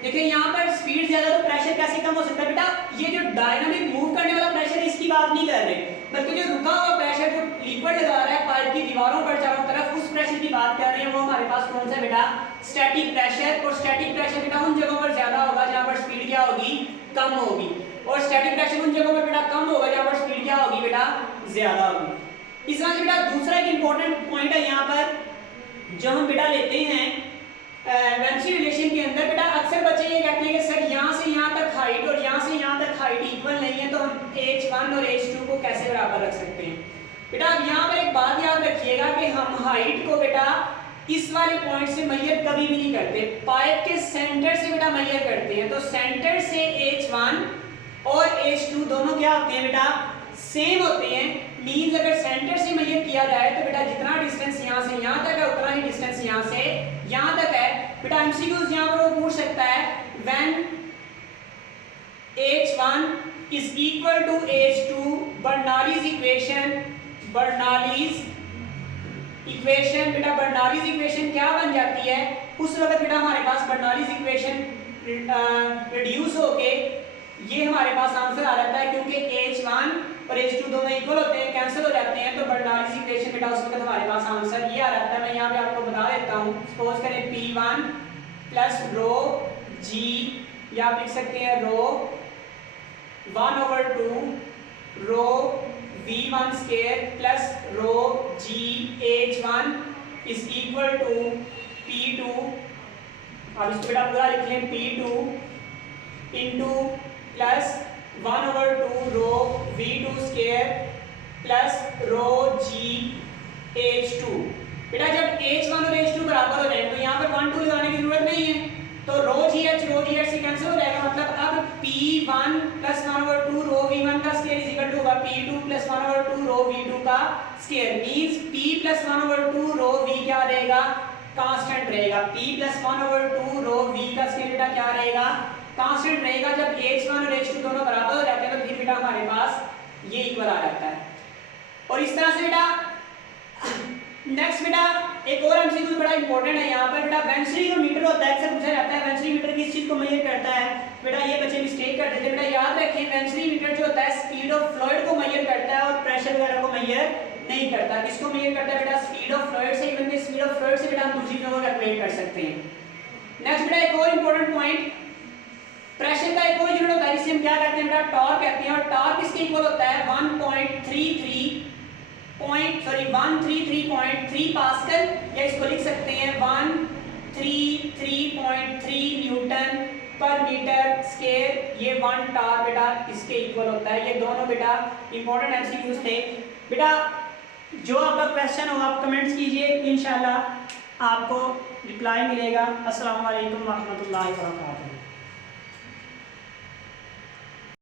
देखिए यहाँ पर स्पीड ज्यादा तो प्रेशर कैसे कम हो सकता है बेटा, ये जो डायनामिक मूव करने वाला प्रेशर है इसकी बात नहीं कर रहे, बल्कि जो रुका हुआ प्रेशर जो लिक्विड लगा रहा है पाइप की दीवारों पर चारों तरफ, उस प्रेशर की बात कर रहे हैं। वो हमारे पास कौन सा बेटा, स्टैटिक प्रेशर। और स्टैटिक प्रेशर बेटा उन जगहों पर ज्यादा होगा जहां पर स्पीड क्या होगी, कम होगी, और स्टैटिक प्रेशर उन जगहों पर बेटा कम होगा जहां पर स्पीड क्या होगी बेटा, ज्यादा होगी। इस तरह से बेटा दूसरा एक इंपॉर्टेंट पॉइंट है यहाँ पर जो हम बेटा लेते हैं वेलोसिटी रिलेशन के अंदर। बेटा अक्सर बच्चे ये कहते हैं कि सर यहाँ से यहाँ तक हाइट और यहाँ से यहाँ तक हाइट इक्वल नहीं है, तो हम h1 और h2 को कैसे बराबर रख सकते हैं। बेटा अब यहाँ पर एक बात याद रखिएगा कि हम हाइट को बेटा इस वाले पॉइंट से मेजर कभी भी नहीं करते, पाइप के सेंटर से बेटा मेजर करते हैं। तो सेंटर से h1 और h2 दोनों क्या होते हैं बेटा, सेम होते हैं। मींस अगर सेंटर से मेजर किया जाए तो बेटा जितना डिस्टेंस यहाँ से यहाँ तक है उतना ही डिस्टेंस यहाँ से यहाँ तक है। बेटा एमसीक्यूज यहाँ पर वो पूछ सकता है when h1 is equal to h2, Bernoulli's equation. Bernoulli's equation बेटा, बर्नौलीज इक्वेशन क्या बन जाती है उस वक्त बेटा, हमारे पास बर्नौलीज इक्वेशन रिड्यूस होके ये हमारे पास आंसर आ जाता है, क्योंकि h1 और h2 दोनों इक्वल होते हैं, कैंसिल हो जाते हैं। तो बर्नौलीज इक्वेशन बेटा उस वक्त हमारे पास आंसर ये आ जाता है। मैं यहाँ पे आपको बता देता हूँ। सपोज करें P1 प्लस रो g, या आप लिख सकते हैं rho 1/2 rho v1 square plus rho g h1 is equal to P2। अब इसको बेटा पूरा लिख लें, P2 into plus 1/2 rho v2 square plus rho g h2। बेटा जब h1 और h2 बराबर हो जाए तो यहाँ पर 1 2 लगाने की जरूरत नहीं है, तो रो g h से कैंसिल हो जाएगा। मतलब अब p1 प्लस 1/2 रो v1 का स्क्वायर इज इक्वल टू होगा p2 प्लस 1/2 रो v2 का स्क्वायर। मींस p प्लस 1/2 रो v क्या रहेगा, कांस्टेंट रहेगा। p प्लस 1/2 रो v का स्क्वायर बेटा क्या रहेगा, कांस्टेंट रहेगा। जब h1 और h2 दोनों बराबर हो जाते हैं तो फिर बेटा हमारे पास ये इक्वल आ जाता है। और इस तरह से बेटा नेक्स्ट बेटा एक और एमसीक्यू बड़ा इंपॉर्टेंट है यहाँ पर बेटा, वेंसरी जो मीटर होता है अक्सर पूछा जाता है वेंसरी मीटर किस चीज को मेजर करता है। बेटा ये बच्चे मिस्टेक करते थे। बेटा याद रखें वेंसरी मीटर जो होता है स्पीड ऑफ फ्लूइड को मेजर करता है और प्रेशर वगैरह को मेजर नहीं करता। किसको मेजर करता है बेटा, स्पीड ऑफ फ्लूइड से। इवन स्पीड ऑफ फ्लूइड से बेटा हम दूसरी चीजों को कैलकुलेट कर सकते हैं। नेक्स्ट बेटा एक और इंपॉर्टेंट पॉइंट, प्रेशर का एक और यूनिट होता है जिसे हम क्या कहते हैं बेटा, टॉर्क कहते हैं। और टॉर्क किसके इक्वल होता है, 133.3 पास्कल, या इसको लिख सकते हैं 133.3 न्यूटन पर मीटर स्क्वायर। ये 1 टॉर्क बेटा इसके इक्वल होता है। ये दोनों बेटा इंपॉर्टेंट एमसीक्यूज थे। बेटा जो आपका क्वेश्चन हो आप कमेंट्स कीजिए, इंशाल्लाह आपको रिप्लाई मिलेगा। अस्सलाम वालेकुम व रहमतुल्लाहि व बरकातुहू।